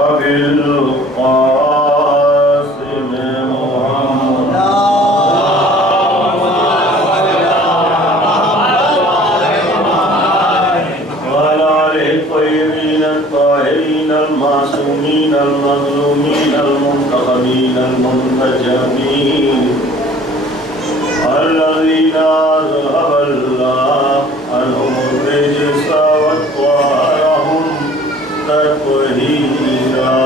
وبالقاسم محمد وعلى آله الطيبين الطاهرين المعصومين المظلومين المنتخبين المنتجبين الذين أذهب الله عنهم الرجس وطهرهم تطهيرا.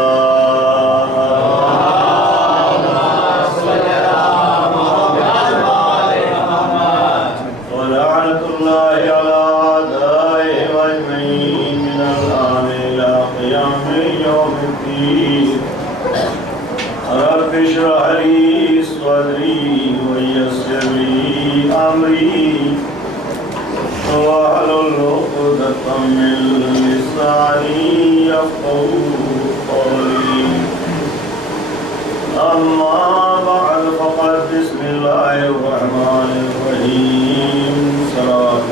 ولعنة الله على أعدائهم أجمعين من الآن إلى قيام يوم الدين. رب اشرح لي صدري ويسر لي أمري واحلل عقدة من لساني يفقهوا قولي. أما بعد فقد بسم الله الرحمن الرحيم. صلوات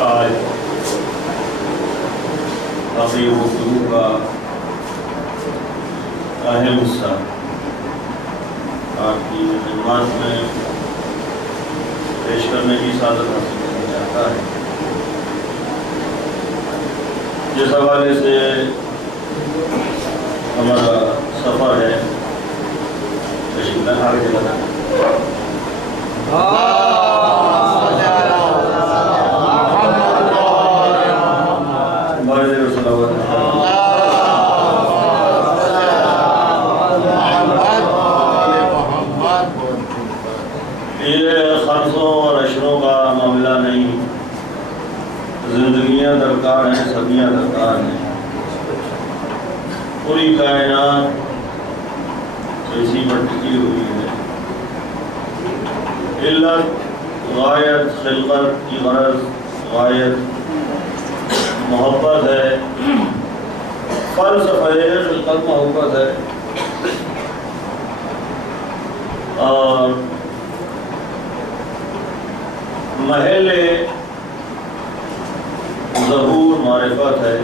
آج اپنی گفتگو کا اہم حصہ آپ کی خدمات میں پیش کرنے کی سعادت حاصل کرنا چاہتا ہے. جس حوالے سے ہمارا سفر ہے آگے چلا زندگیاں درکار ہیں، صدیاں درکار ہیں. پوری کائنات ایسی پر ٹکی ہوئی ہے. علت غایت خلقت کی غرض غایت محبت ہے. فلسفہ خلقت محبت ہے. اور محل ظہور معرفت ہے.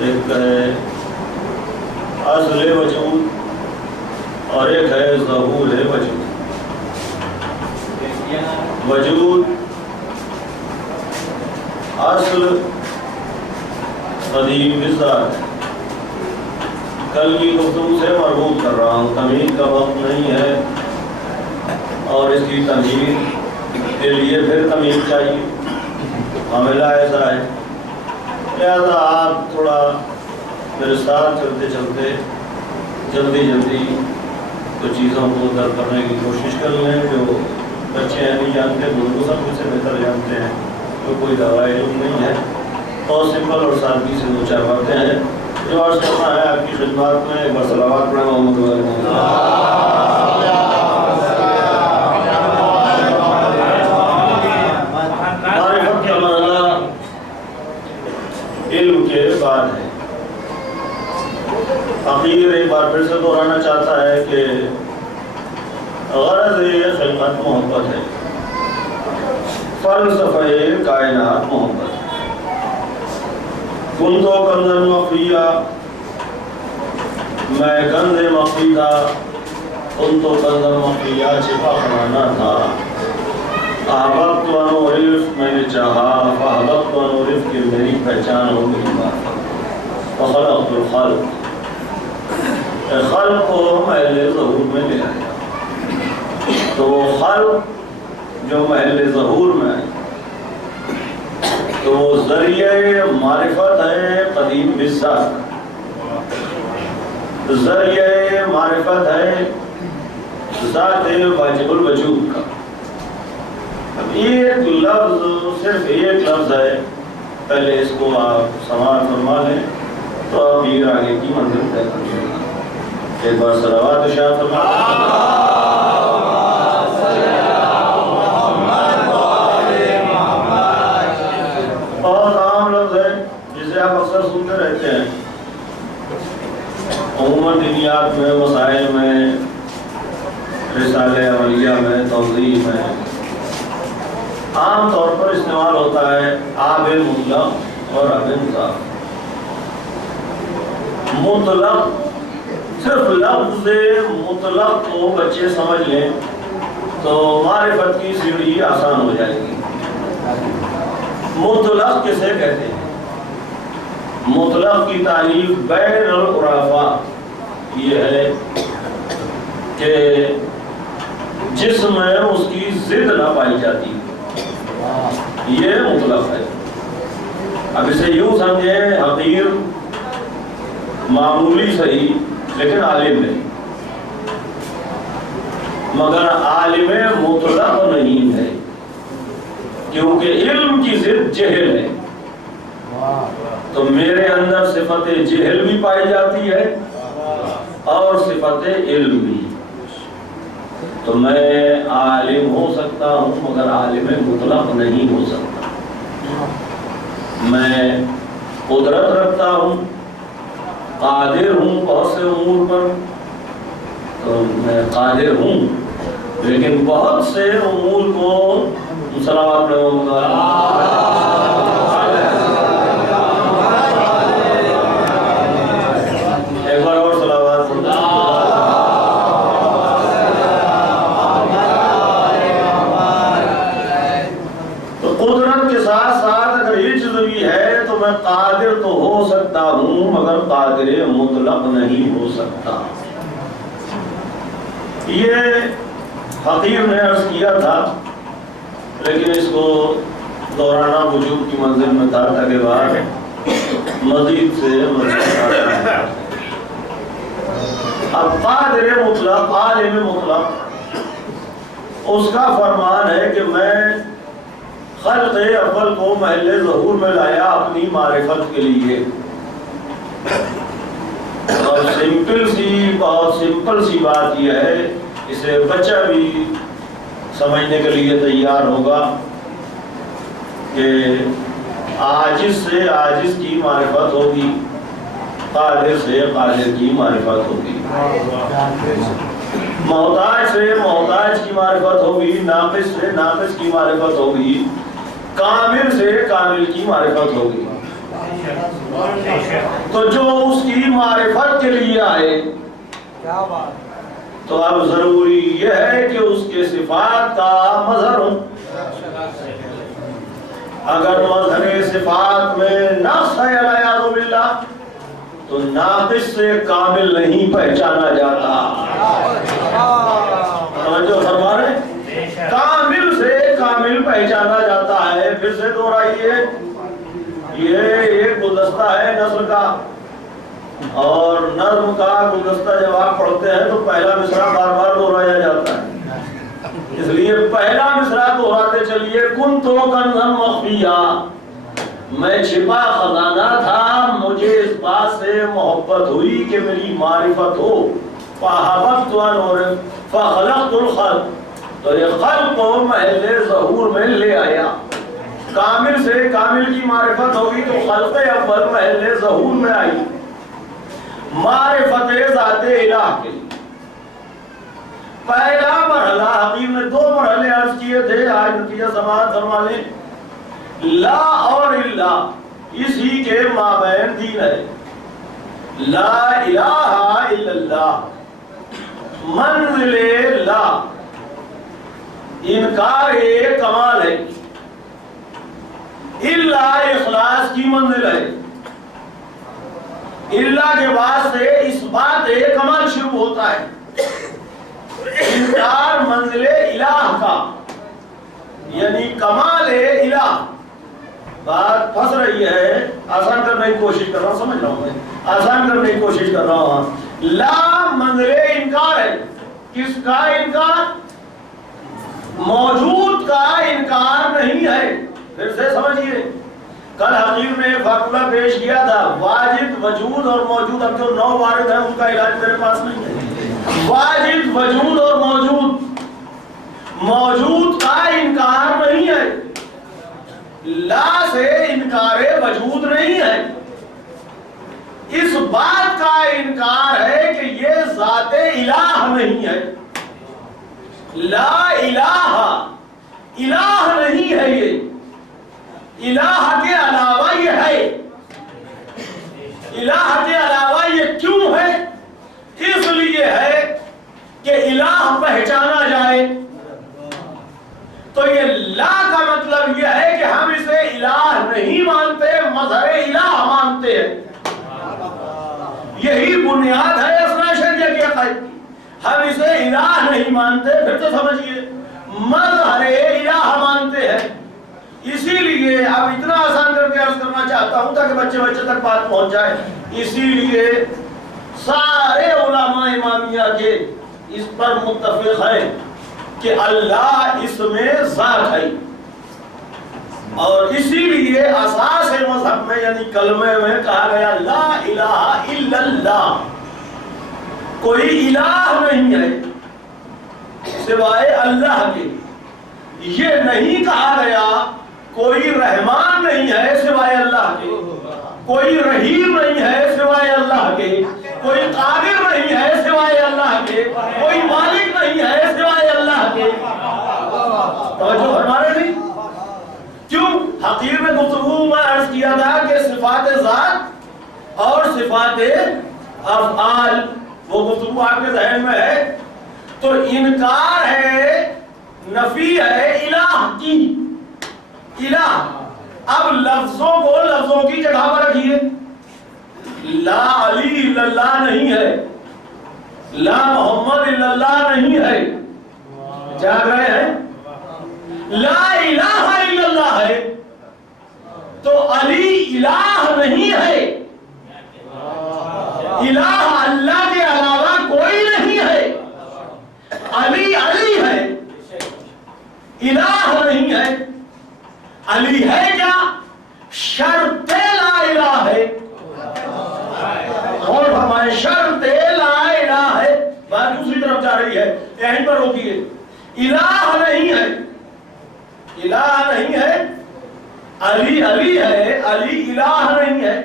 ایک ہے اصل وجود اور ایک ہے ظہور وجود. وجود اصل قدیم بذات ہے. کل کی گفتگو سے مربوط کر رہا ہوں. تمہید کا وقت نہیں ہے اور اس کی تمہید کے لیے پھر تمہید چاہیے. معاملہ ایسا ہے لہذا آپ تھوڑا میرے ساتھ چلتے چلتے جلدی کچھ چیزوں کو درک کرنے کی کوشش کر لیں. جو بچے ہیں نہیں جانتے بزرگ سب مجھ سے بہتر جانتے ہیں. تو کوئی دعوی علم نہیں ہے. بہت سمپل اور سادگی سے دو چار باتیں ہیں جو عرض کرنا ہے آپ کی خدمات میں. ایک بار صلوات پڑھیں محمد علیہ وسلم. علم کے بعد ہے. فقیر ایک بار پھر سے دہرانا چاہتا ہے کہ غرض خلقت محبت ہے. فلسفہ کائنات محبت ہے. کنتو کنزا مخفیا میں کنز مخفی تھا. کنتو کنزا مخفیا چھپا خزانہ تھا. احببت ان اعرف میں نے چاہا. فاحببت ان اعرف کہ میری پہچان ہو گئی بات. فخلقت الخلق خلق کو محل ظہور میں لے آیا. تو وہ خلق جو محل ظہور میں آئی تو وہ ذریعہ معرفت ہے قدیم بذات. ذریعہ معرفت ہے ذات واجب الوجود کا. ایک لفظ صرف ایک لفظ ہے. پہلے اس کو آپ سماعت فرما لیں تو آپ یہ آگے کی منزل طے کر لیں. ایک بار صلوات ارشاد فرما. بہت عام لفظ ہے جسے آپ اکثر سنتے رہتے ہیں. عموماً دنیات میں مسائل میں میں، رسالہ عملیہ میں، توضیح میں عام طور پر استعمال ہوتا ہے آب مطلق اور آب مضاف۔ مطلق صرف لفظ مطلق کو بچے سمجھ لیں تو معرفت کی سیڑھی آسان ہو جائے گی۔ مطلق کسے کہتے ہیں؟ مطلق کی تعریف بین العرفاء یہ ہے کہ جس میں اس کی ضد نہ پائی جاتی، یہ مطلق ہے۔ اب اسے یوں سمجھیں، حقیر معمولی صحیح لیکن عالم نہیں، مگر عالم مطلق نہیں ہے، کیونکہ علم کی ضد جہل ہے۔ تو میرے اندر صفت جہل بھی پائی جاتی ہے اور صفت علم بھی، تو میں عالم ہو سکتا ہوں مگر عالم مطلق نہیں ہو سکتا۔ میں قدرت رکھتا ہوں، قادر ہوں بہت سے امور پر، تو میں قادر ہوں، لیکن بہت سے امور کو صلوات ایک بار اور صلوات تو قدرت کے ساتھ ساتھ اگر عجز بھی ہے تو میں قادر تو ہو سکتا ہوں مگر قادر مطلق نہیں ہو سکتا۔ یہ حقیر نے عرض کیا تھا، لیکن اس کو دورانہ وجود کی منزل میں تھا تاکہ بعد مزید سے مزید۔ اب قادر مطلق، عالم مطلق، اس کا فرمان ہے کہ میں خلق اول کو محل ظہور میں لایا اپنی معرفت کے لیے۔ اور بہت سمپل سی بات یہ ہے، اسے بچہ بھی سمجھنے کے لیے تیار ہوگا کہ عاجز سے عاجز کی معرفت ہوگی، قادر سے قادر کی معرفت ہوگی، محتاج سے محتاج کی معرفت ہوگی، ناقص سے ناقص کی معرفت ہوگی، کامل سے کامل کی معرفت ہوگی۔ تو جو اس کی معرفت کے لیے آئے تو اب ضروری یہ ہے کہ اس کے صفات کا مظہر ہو۔ اگر مظہر صفات میں نقص ہے والعیاذ باللہ تو ناقص سے کامل نہیں پہچانا جاتا۔ توجہ فرما رہے؟ کامل سے کامل پہچانا جاتا ہے۔ پھر سے دہرائیے، یہ ایک گلدستہ ہے نثر کا، اور نظم کا گلدستہ جب آپ پڑھتے ہیں تو پہلا مصرع بار بار دہرایا جاتا ہے، اس لیے پہلا مصرع دہراتے چلیے۔ کنتو کنزا مخفیا، میں چھپا خزانہ تھا، مجھے اس بات سے محبت ہوئی کہ میری معرفت ہو۔ فَحَبَبْتُ أَنْ أُعْرِفَ فَخَلَقْتُ الْخَلْقَ، تو یہ خلق کو محل ظہور میں لے آیا۔ کامل سے کامل کی معرفت ہوگی تو خلق اول محل ظہور میں آئی، معرفت ذات الہ کے۔ پہلا مرحلہ، حقیر نے دو مرحلے عرض کیے تھے، آج نتیجہ سماعت فرما لیں۔ لا اور اللہ، اسی کے مابین دین ہے۔ لا الہ الا اللہ، منزل لا، انکار کمال ہے، اللہ اخلاص کی منزل ہے۔ اللہ کے بعد سے اس بات کمال شروع ہوتا ہے، انکار منزل الہ کا، یعنی کمال الہ۔ بات پھنس رہی ہے، آسان کرنے کی کوشش کر رہا ہوں، سمجھ رہا ہوں میں آسان کرنے کی کوشش کر رہا ہوں۔ لا منزل انکار ہے، کس کا انکار؟ موجود کا انکار نہیں ہے۔ پھر سے سمجھیے، کل حقیر نے فارمولہ پیش کیا تھا، واجد وجود اور موجود۔ اب جو نو وارد ہیں ان کا علاج میرے پاس نہیں ہے۔ واجد وجود اور موجود، موجود کا انکار نہیں ہے، لا سے انکار وجود نہیں ہے۔ اس بات کا انکار ہے کہ یہ ذات الہ نہیں ہے. لا الہ، الہ نہیں ہے یہ، الہ کے علاوہ یہ ہے. الہ کے علاوہ یہ کیوں ہے؟ اس لیے ہے کہ الہ پہچانا جائے. تو یہ لا کا مطلب یہ ہے کہ ہم اسے الہ نہیں مانتے، مظہر الہ مانتے ہیں. یہی بنیاد ہے اثنا شریعہ کے عقائد کی. ہم اسے الہ نہیں مانتے، پھر تو سمجھئے مظہر الہ مانتے ہیں. اسی لیے اب اتنا آسان کر کے عرض کرنا چاہتا ہوں تاکہ بچے تک بات پہنچ جائے. اسی لیے سارے علماء امامیہ کے اس پر متفق ہیں کہ اللہ اس میں ذات ہے. اور اسی لیے اساس مذہب میں یعنی کلمے میں کہا گیا لا الہ الا اللہ، کوئی الہ نہیں ہے سوائے اللہ کے. یہ نہیں کہا گیا کوئی رحمان نہیں ہے سوائے اللہ کے، کوئی رحیم نہیں ہے سوائے اللہ کے، کوئی قادر نہیں ہے سوائے اللہ کے، کوئی مالک نہیں ہے سوائے اللہ کے. توجہ فرمانے نہیں؟ کیوں؟ حقیر میں گفتگو میں عرض کیا تھا کہ صفات ذات اور صفات افعال، وہ گفتگو آپ کے ذہن میں ہے. تو انکار ہے، نفی ہے الہ کی. الہ اب لفظوں کو لفظوں کی جگہ پر رکھیے. لا علی الا اللہ نہیں ہے، لا محمد الا اللہ نہیں ہے. جاگ رہے ہیں؟ لا الہ الا اللہ ہے تو علی الہ نہیں ہے. الہ اللہ کے علاوہ کوئی نہیں ہے. علی علی ہے، الہ نہیں ہے. علی ہے کیا؟ شرط لا الہ ہے. اور فرمائے شرط لا الہ ہے. بات دوسری طرف جا رہی ہے، یہیں پر روکیے. الہ نہیں ہے، الہ نہیں ہے. علی علی ہے، علی الہ نہیں ہے.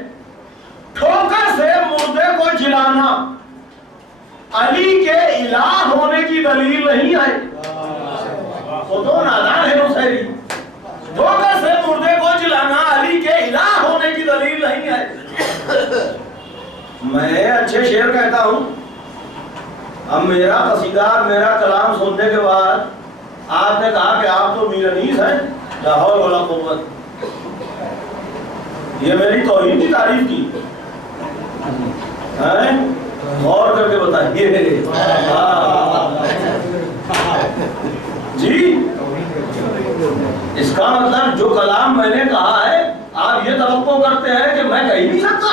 ٹھوکر سے مردے کو جلانا علی کے الہ ہونے کی دلیل نہیں ہے. وہ تو نادان ہے نصیری. ٹھوکر سے مردے کو جلانا علی کے الہ ہونے کی دلیل نہیں ہے. میں اچھے شعر کہتا ہوں. اب میرا قصیدہ، میرا کلام سننے کے بعد آپ نے کہا کہ آپ تو میر انیس ہیں، لا حول ولا قوت. یہ میری توہین کی تعریف کی. غور کر کے بتائیے. جی اس کا مطلب جو کلام میں نے کہا ہے آپ یہ توقع کرتے ہیں کہ میں کہہ نہیں سکتا،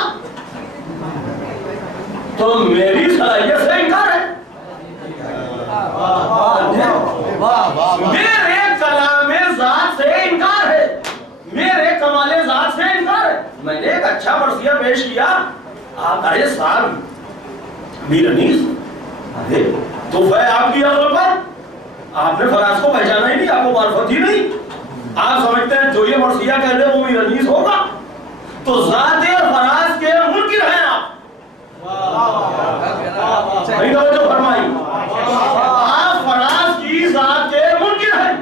تو میری صلاحیت سے انکار ہے. میرے کلام ذات سے انکار ہے، میرے کمال ذات سے انکار ہے. میں نے ایک اچھا مرثیہ پیش کیا. آپ ارے صاحب میر انیس، ارے تو ہے آپ کی عقل پر. آپ نے فراز کو پہچانا ہی نہیں، آپ کو معرفت ہی نہیں. آپ سمجھتے ہیں جو یہ مرثیہ کہہ دے وہ میر انیس ہوگا. تو ذات فراز کے منکر ہیں آپ. نہیں توجہ فرمائی. آپ فراز کی ذات کے منکر ہیں.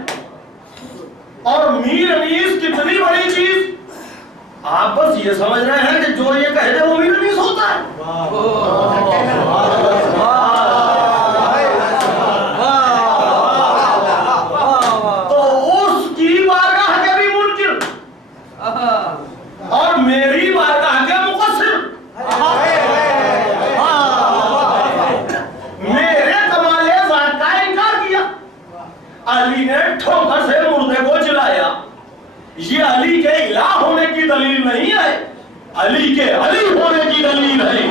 اور میر انیس کتنی بڑی چیز. آپ بس یہ سمجھ رہے ہیں کہ جو یہ کہہ دے وہ میر انیس ہوتا ہے. تو اس کی بارگاہ کے بھی منکر اور میری بارگاہ کے مقصر. میرے کمال ذات کا انکار کیا. علی نے ٹھوکر سے مردے کو جلایا. یہ علی کے الہ ہونے کی دلیل نہیں ہے، علی کے علی ہونے کی دلیل ہے.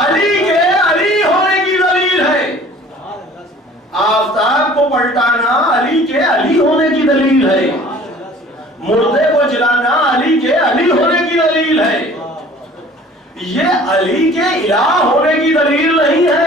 علی کے علی ہونے کی دلیل ہے. آفتاب کو پلٹانا علی کے علی ہونے کی دلیل ہے. مردے کو جلانا علی کے علی ہونے کی دلیل ہے. یہ علی کے الہ ہونے کی دلیل نہیں ہے.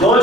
2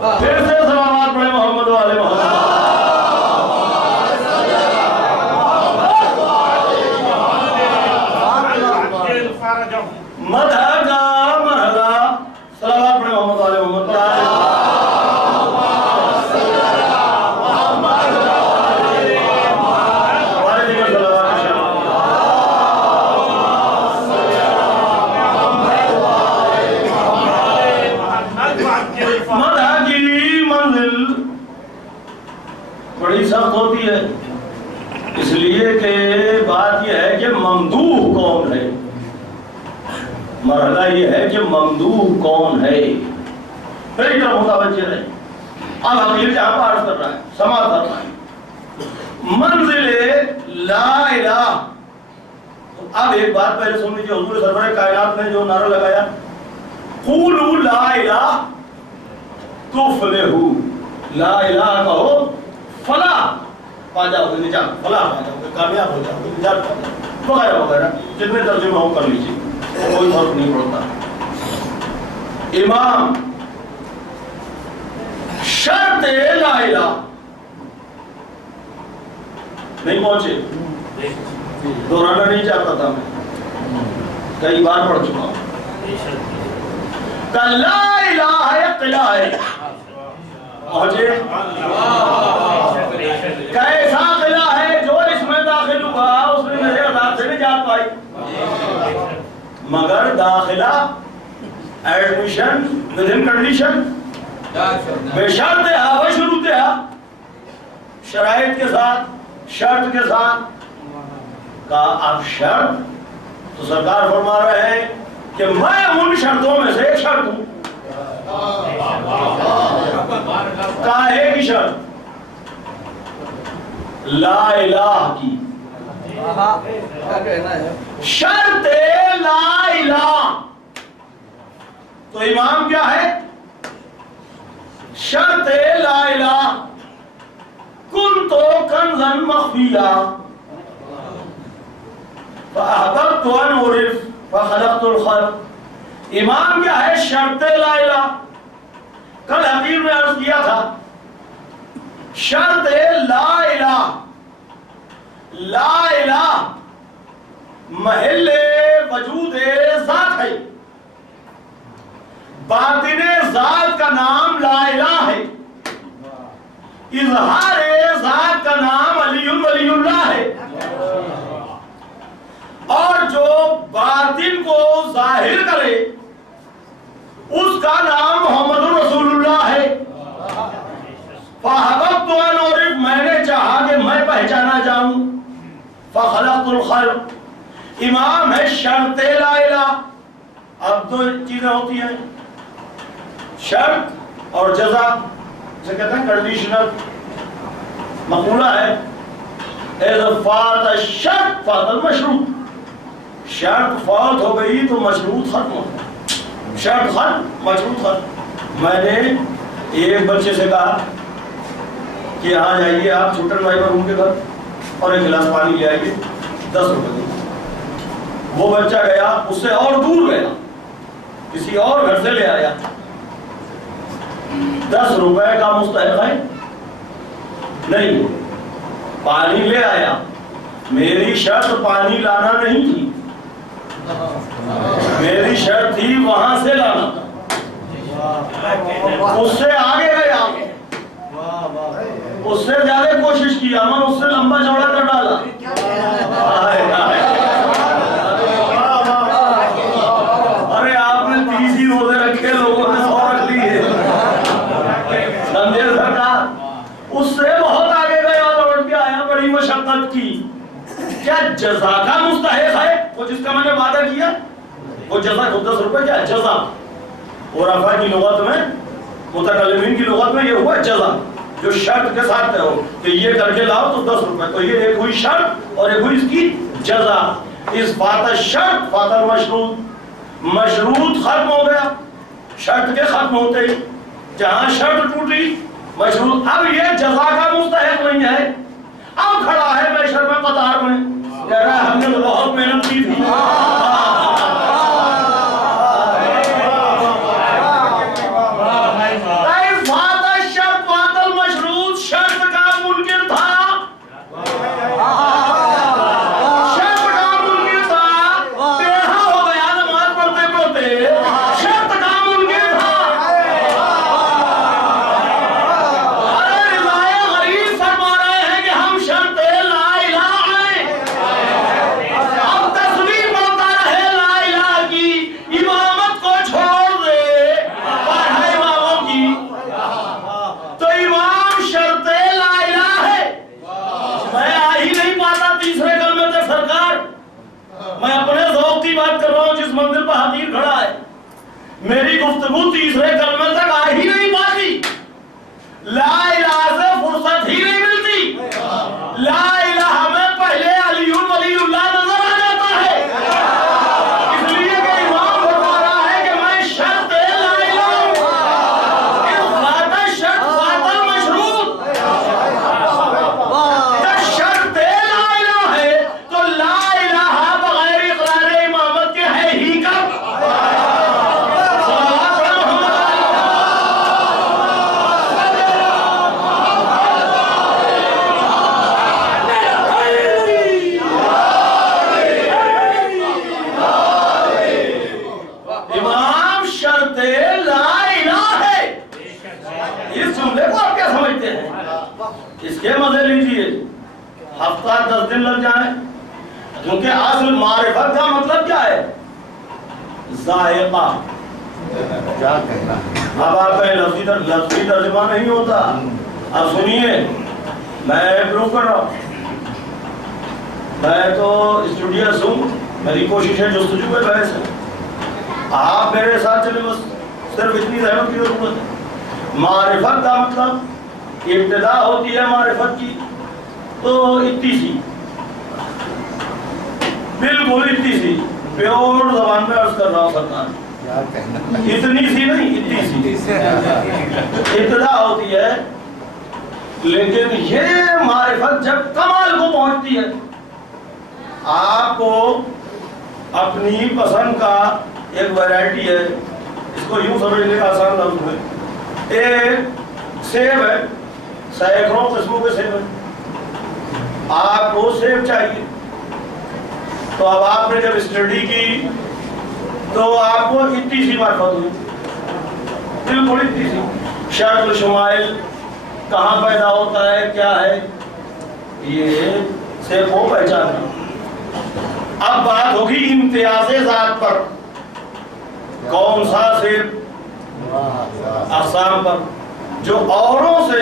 پھر سے صلوات پڑھیں محمد والے محمد. مدح کا مرحلہ صلوات پڑھیں محمد والے محمد. بڑی سخت ہوتی ہے اس لیے کہ بات یہ ہے کہ ممدوح کون ہے. مرحلہ یہ ہے کہ ممدوح کون ہے. میری طرف متوجہ رہے. اب حقیقت جہاں پر عرض کر رہا ہے سماعت کرنا ہے منزل لا الہ. اب ایک بات پہلے سن لیجیے. حضور سرور کائنات نے جو نعرہ لگایا قولوا لا الہ تفلحوا. لا الہ کہو فلاح پا جاؤ گے, نجات فلاح پا جاؤ گے, کامیاب ہو جاؤ گے, نجات پا جاؤ گے وغیرہ وغیرہ جتنے ترجمہ ہو کر لیجیے, کوئی فرق نہیں پڑتا. امام شرط لا الہ نہیں پہنچے. دہرانا نہیں چاہتا تھا میں, کئی بار پڑھ چکا ہوں. لا الہ قلعہ ہے پہنچے. کیسا قلعہ ہے جو اس میں داخل ہوا اس نے میرے عذاب سے نجات پائی. مگر داخلہ ایڈمیشن ودن کنڈیشن بے شرط ہے و شروط ہے, شرائط کے ساتھ شرط کے ساتھ. کا اب شرط تو سرکار فرما رہے ہیں کہ میں ان شرطوں میں سے ایک شرط ہوں. کاہے کی شرط؟ لا الہ کی شرط لا الہ. تو امام کیا ہے؟ شرط لا الہ کنت کنزا مخفیا فاحببت ان اعرف فخلقت الخلق. امام کیا ہے؟ شرط لا الہ. کل حقیر میں عرض کیا تھا شرط لا الہ. لا الہ محل وجود ذات ہے. باطن ذات کا نام لا الہ ہے. اظہار ذات کا نام علی ولی اللہ ہے. اور جو باطن کو ظاہر کرے اس کا نام محمد رسول اللہ ہے. فَحَبَبْتُ أَنْ أُعْرِفَ میں نے چاہا کہ میں پہچانا جاؤں. فَخَلَقْتُ الْخَلْقَ امام ہے شرط لا الہ. اب دو چیزیں ہوتی ہیں شرط اور جزا, جسے کہتے ہیں کنڈیشنل. مقولہ ہے اذا فات الشرط فات المشروط. شرط فوت ہو گئی تو مشروط ختم ہو گیا. شرط ختم مشروط ختم. میں نے ایک بچے سے کہا کہ آ جائیے آپ چھوٹن بھائی پر ان کے گھر اور ایک گلاس پانی لے آئیے 10 روپے دیں. وہ بچہ گیا, اس سے اور دور گیا, کسی اور گھر سے لے آیا. 10 روپے کا مستحق ہے نہیں. پانی لے آیا. میری شرط پانی لانا نہیں تھی, میری شرط تھی وہاں سے لانا. اس سے آگے گیا, اس سے زیادہ کوشش کی, امن اس سے لمبا چوڑا کر ڈالا. ارے آپ نے 30 ہی روزے رکھے, لوگوں نے 100 رکھ لیے. سمجھے سرکار, اس سے بہت آگے گیا, لوٹ کے آیا, بڑی مشقت کی. کیا جزا کا مستحق ہے وہ جس کا میں نے وعدہ کیا؟ وہ جزا 10 روپے کیا جزا. اور افا کی لغت میں, متکلمین کی لغت میں یہ ہوا جزا جو شرط کے ساتھ ہو کہ یہ کر کے لاؤ تو 10 روپے. تو یہ ایک ہوئی شرط اور ایک ہوئی اس کی جزا. اس فات شرط فات المشروط. مشروط ختم ہو گیا شرط کے ختم ہوتے ہی. جہاں شرط ٹوٹی مشروط. اب یہ جزا کا مستحق نہیں ہے. اب کھڑا ہے محشر میں قطار میں, کہہ رہا ہے ہم نے تو بہت محنت کی تھی. اس بات اس منزل پر حقیر کھڑا ہے، میری گفتگو تیسرے کلمے تک آ ہی نہیں پاتی، لا الہ سے فرصت ہی نہیں ملتی، لا الہ میں پہلے علی ولی اللہ نظر آ جاتا ہے، اس لیے کہ امام بتا رہا ہے کہ میں شرط لا الہ ہوں، اس ذات شرط ذات مشروط، جب شرط لا الہ ہے تو لا الہ بغیر اقرار امامت کے ہے ہی کب؟ اس کے مزے لیجئے، ہفتہ 10 دن لگ جائیں، کیونکہ اصل معرفت کا مطلب کیا ہے؟ ذائقہ۔ کیا کہنا ہے؟ اب آپ کا لفظی ترجمہ نہیں ہوتا، اب سنیے، میں پروف کر رہا ہوں، میں تو اسٹوڈیوس ہوں، میری کوشش ہے جستجو پہ بحث ہے، آپ میرے ساتھ چلے، بس صرف اتنی رحمت کی ضرورت ہے۔ معرفت کا مطلب ابتدا ہوتی ہے معرفت کی تو اتنی سی، بالکل اتنی سی، پیور زبان میں عرض کر رہا ہوں سرکار، اتنی سی نہیں، اتنی سی ابتدا ہوتی ہے، لیکن یہ معرفت جب کمال کو پہنچتی ہے، آپ کو اپنی پسند کا ایک ویرائٹی ہے، اس کو یوں سمجھنے کا آسان لفظ ہے، ایک سیب ہے، سینکڑوں قسموں کے سیب ہیں، آپ کو سیب چاہیے، تو اب آپ نے جب اسٹڈی کی تو آپ کو اتنی سی معرفت ہوئی، بالکل اتنی سی، شکل شمائل کہاں پیدا ہوتا ہے، کیا ہے، یہ سیب کو پہچاننا۔ اب بات ہوگی امتیاز ذات پر، کون سا سیب، اقسام پر، جو اوروں سے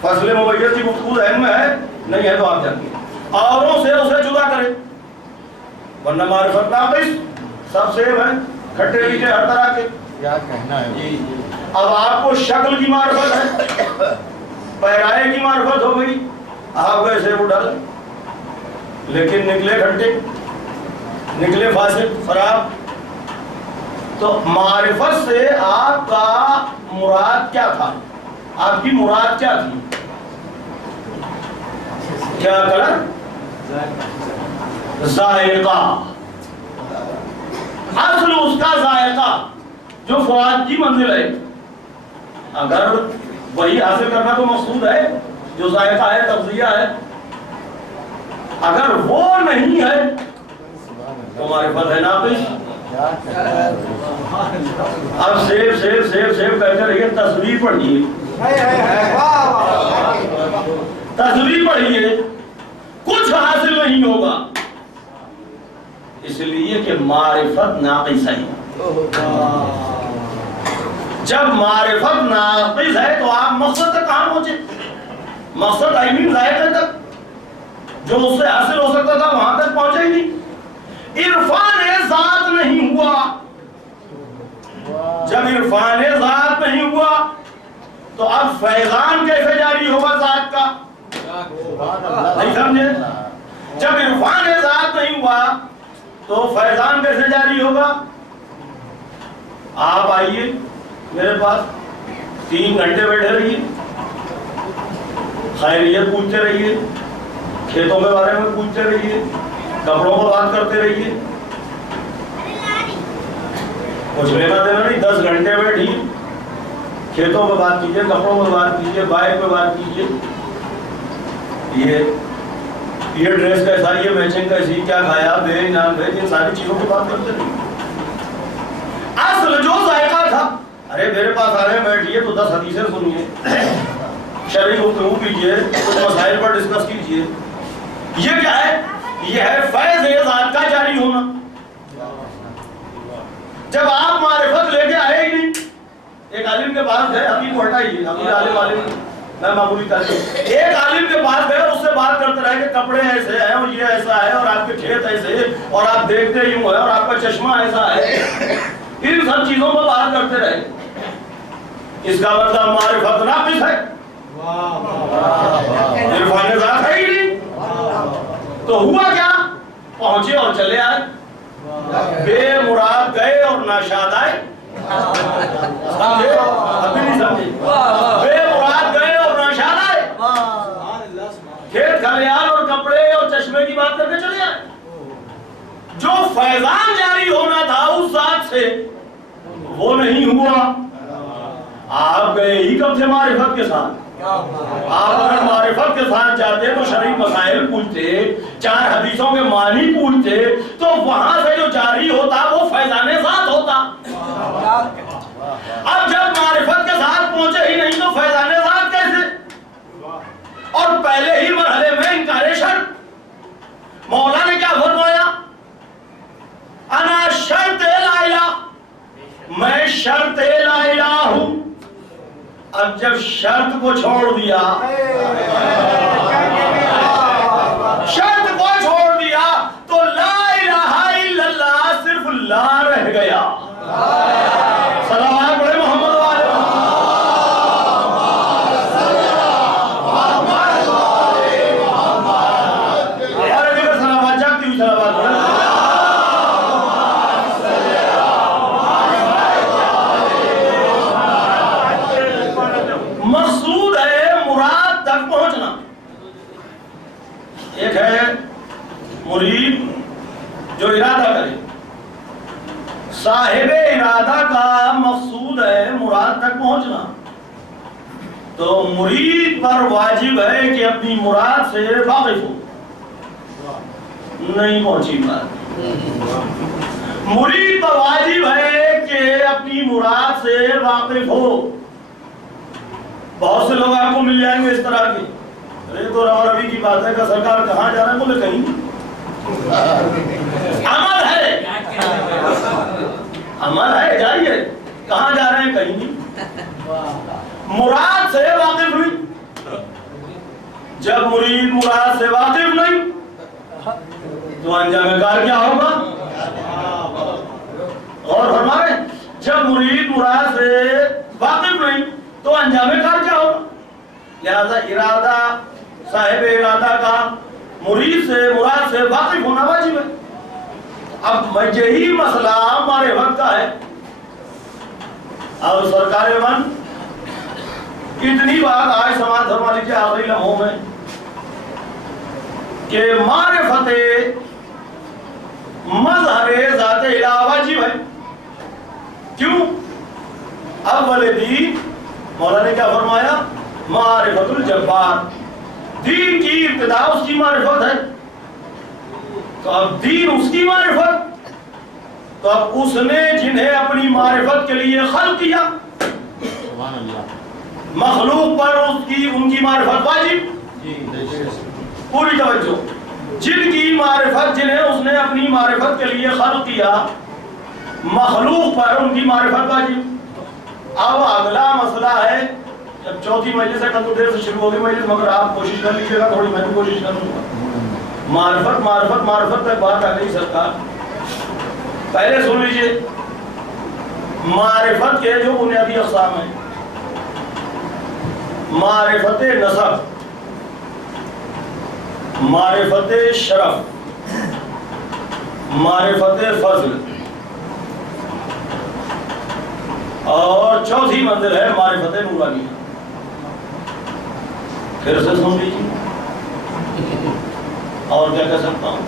فصل ممیز کی گفتگو ذہن میں ہے نہیں ہے تو آپ جانیے، اوروں سے اسے جدا کرے، ورنہ معرفت ناقص، سب سیب ہیں، کھٹے میٹھے ہر طرح کے۔ کیا کہنا ہے؟ اب آپ کو شکل کی معرفت ہے، پیرائے کی معرفت ہو گئی، آپ گئے سیب اٹھا لیں، لیکن نکلے کھٹے، نکلے فاسد، خراب۔ تو معرفت سے آپ کا مراد کیا تھا، آپ کی مراد کیا تھی، کیا کلر، ذائقہ، اصل اس کا ذائقہ جو فواد کی منزل ہے، اگر وہی حاصل کرنا تو مقصود ہے، جو ذائقہ ہے، تغذیہ ہے، اگر وہ نہیں ہے تو معرفت ہے ناقص۔ اب سیب سیب سیب سیب کہتے رہیے، تصویر پڑھیے، تصویر پڑھیے، کچھ حاصل نہیں ہوگا، اس لیے کہ معرفت ناقص ہے۔ جب معرفت ناقص ہے تو آپ مقصد تک کہاں پہنچے، مقصد ذائقے تک، جو اس سے حاصل ہو سکتا تھا وہاں تک پہنچے ہی نہیں، عرفان ذات نہیں ہوا۔ جب عرفان ذات نہیں ہوا تو اب فیضان کیسے جاری ہوگا ذات کا، نہیں سمجھے؟ جب عرفان ذات نہیں ہوا تو فیضان کیسے جاری ہوگا؟ آپ آئیے میرے پاس، 3 گھنٹے بیٹھے رہیے، خیریت پوچھتے رہیے، کھیتوں کے بارے میں پوچھتے رہیے، کپڑوں کو بات کرتے رہیے، کچھ لینا دینا نہیں، 10 گھنٹے بیٹھیے، کھیتوں پہ بات کیجیے، کپڑوں پہ بات کیجیے، بائک پہ بات کیجیے، یہ ڈریس کیسا، یہ میچنگ کیسی، کیا کھایا، ویج نان ویج، ان ساری چیزوں کی بات کرتے رہیے۔ اصل جو ذائقہ تھا، ارے میرے پاس آ رہے ہیں بیٹھیے تو 10 حدیثیں سنیے، شرعی گفتگو کیجیے، کچھ مسائل پر ڈسکس کیجیے، یہ کیا ہے؟ یہ ہے فیض ذات کا جاری ہونا۔ جب آپ معرفت لے کے آئے ہی نہیں، ایک عالم کے پاس گئے، حقیق کو ہٹائیے، حقیق عالم نہ معمولی تعلیم. ایک عالم کے پاس گئے اور اس سے بات کرتے رہے کہ کپڑے ایسے ہیں اور یہ ایسا ہے اور آپ کے کھیت ایسے اور آپ دیکھتے یوں ہے اور آپ کا چشمہ ایسا ہے. ان سب چیزوں پر بات کرتے رہے. اس کا مطلب معرفت ناقص ہے. عرفان ذات ہے ہی نہیں. تو ہوا کیا؟ پہنچے اور چلے آئے. بے مراد گئے اور ناشاد آئے. سمجھے؟ ابھی نہیں سمجھے. بے مراد گئے اور ناشاد آئے. کھیت کھلیان اور کپڑے اور چشمے کی بات کر کے چلے آئے. جو فیضان جاری ہونا تھا اس ذات سے وہ نہیں ہوا. آپ گئے ہی کب سے معرفت کے ساتھ. آپ اگر معرفت کے ساتھ جاتے تو شرعی مسائل پوچھتے, 4 حدیثوں کے معنی پوچھتے, تو وہاں سے جو جاری ہوتا وہ فیضان ذات ہوتا. اب جب معرفت کے ساتھ پہنچے ہی نہیں تو فیضان ذات کیسے؟ اور پہلے ہی مرحلے میں انکار شرط. مولا نے کیا فرمایا؟ انا شرط لا الہ, میں شرط لا الہ ہوں. اب جب شرط کو چھوڑ دیا, شرط کو چھوڑ دیا تو لا الہ الا اللہ صرف لا رہ گیا. صلوات پڑھے محمد والے. اور دیگر صلوات جاگتی ہوئی صلوات پڑھے. مقصود ہے مراد تک پہنچنا. ایک ہے مرید جو ارادہ کرے. صاحب ارادہ کا مقصود ہے مراد تک پہنچنا. تو مرید پر واجب ہے کہ اپنی مراد سے واقف ہو. نہیں پہنچی بات. مرید پر واجب ہے کہ اپنی مراد سے واقف ہو. بہت سے لوگ آپ کو مل جائیں گے اس طرح کے, ارے تو روی کی بات ہے کہ سرکار کہاں جا رہے ہیں, بولے کہیں. عمل ہے, عمل ہے, جائیے. کہاں جا رہے ہیں؟ کہیں نہیں. مراد سے واقف نہیں. جب مرید مراد سے واقف نہیں تو انجام کار کیا ہوگا؟ اور فرمائے جب مرید مراد سے واقف نہیں تو انجام کار کیا ہوگا؟ لہذا ارادہ, صاحب ارادہ کا مرید سے مراد سے واقف ہونا واجب ہے. اب یہی مسئلہ ہمارے وقت کا ہے. اب سرکار من اتنی بات آج سماعت فرما لیجیے آخری لمحوں میں کہ معرفت مظہر ذات الہ واجب ہے. کیوں؟ اول دین مولا نے کیا فرمایا؟ معرفت الجبار. دین کی ابتدا اس کی معرفت ہے. تو اب دین اس کی معرفت, تو اب اس نے جنہیں اپنی معرفت کے لیے خلق کیا, مخلوق پر ان کی معرفت واجب. پوری توجہ. جن کی معرفت, جنہیں اس نے اپنی معرفت کے لیے خلق کیا, مخلوق پر ان کی معرفت واجب. اب اگلا مسئلہ ہے, جب چوتھی مجلس ہے, کل تو دیر سے شروع ہوگی مجلس, مگر آپ کوشش کر لیجیے گا, تھوڑی میں بھی کوشش کر لوں گا. معرفت معرفت معرفت تک بات آ گئی سرکار. پہلے سن لیجیے معرفت کے جو بنیادی اقسام ہیں. معرفت نسب, معرفت شرف, معرفت فضل, اور چوتھی منزل ہے معرفت نورانیہ. پھر سے سن لیجیے اور کیا کہہ سکتا ہوں.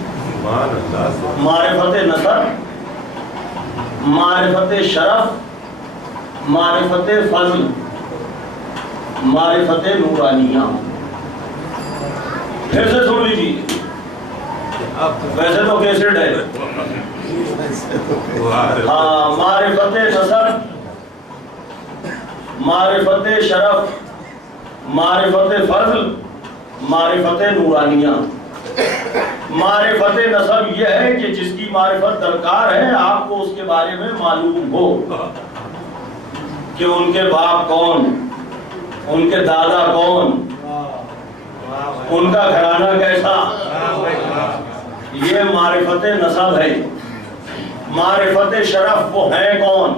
معرفت نسب, معرفت شرف, معرفت فضل, معرفت نورانیہ. پھر سے سن لیجیے. ویسے تو کیسٹ ہے. ہاں, معرفت نسب, معرفت شرف, معرفت فضل, معرفت نورانیہ. معرفت نسب یہ ہے کہ جس کی معرفت درکار ہے آپ کو اس کے بارے میں معلوم ہو کہ ان کے باپ کون, ان کے دادا کون، ان کا گھرانہ کیسا، یہ معرفت نسب ہے۔ معرفت شرف وہ ہیں کون،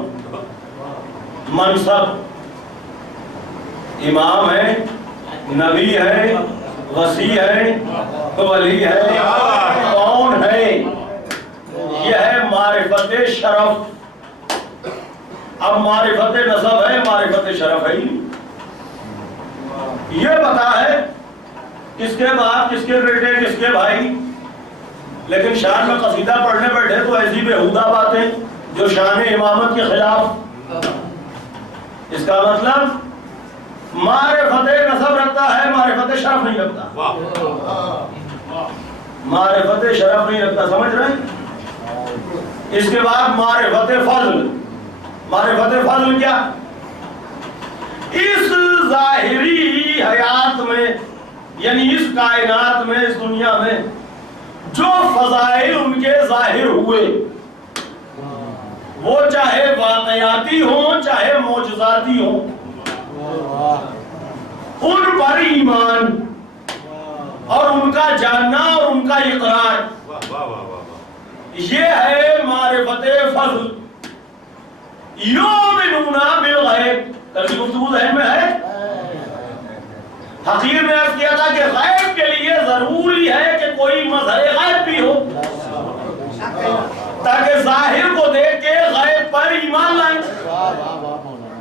منصب، امام ہے، نبی ہے، وصی ہے، ولی ہے، کون ہے، یہ ہے معرفت شرف۔ اب معرفت نسب ہے، معرفت شرف ہے، یہ پتا ہے کس کے باپ، کس کے بیٹے، کس کے بھائی، لیکن شان میں قصیدہ پڑھنے بیٹھے تو ایسی بےہودہ باتیں جو شان امامت کے خلاف۔ اس کا مطلب معرفت نسب رکھتا ہے، معرفت شرف نہیں رکھتا، معرفت شرف نہیں رکھتا، سمجھ رہے ہیں؟ اس کے بعد معرفت فضل۔ معرفت فضل کیا؟ اس ظاہری حیات میں، یعنی اس کائنات میں، اس دنیا میں جو فضائل ان کے ظاہر ہوئے، وہ چاہے واقعاتی ہوں چاہے معجزاتی ہوں، ان پر ایمان اور ان کا جاننا اور ان کا اقرار، یہ ہے معرفت فضل۔ یؤمنون بالغیب، کل کی گفتگو ذہن میں ہے، حقیر نے عرض کیا تھا کہ غیب کے لیے ضروری ہے کہ کوئی مظہر غیب بھی ہو، تاکہ ظاہر کو دیکھ کے غیب پر ایمان لائیں۔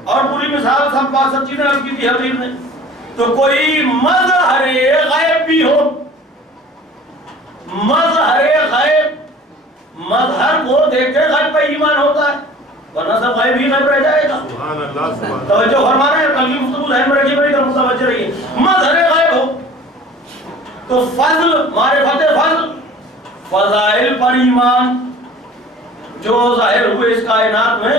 اور پوری مثال سب بات سچی نے عرض کی تھی حقیر نے، تو کوئی مظہر غیب بھی ہو، مظہر غیب، مظہر کو دیکھ کے غیب پر ایمان ہوتا ہے، ورنہ سب غیب ہی غیب رہ جائے گا۔ توجہ فرما رہے ہیں، کل کی گفتگو ذہن میں رکھیے، میری طرف متوجہ رہیے۔ مظہر غیب ہو تو فضل، معرفت فضل، فضائل پر ایمان، جو ظاہر ہوئے اس کائنات میں،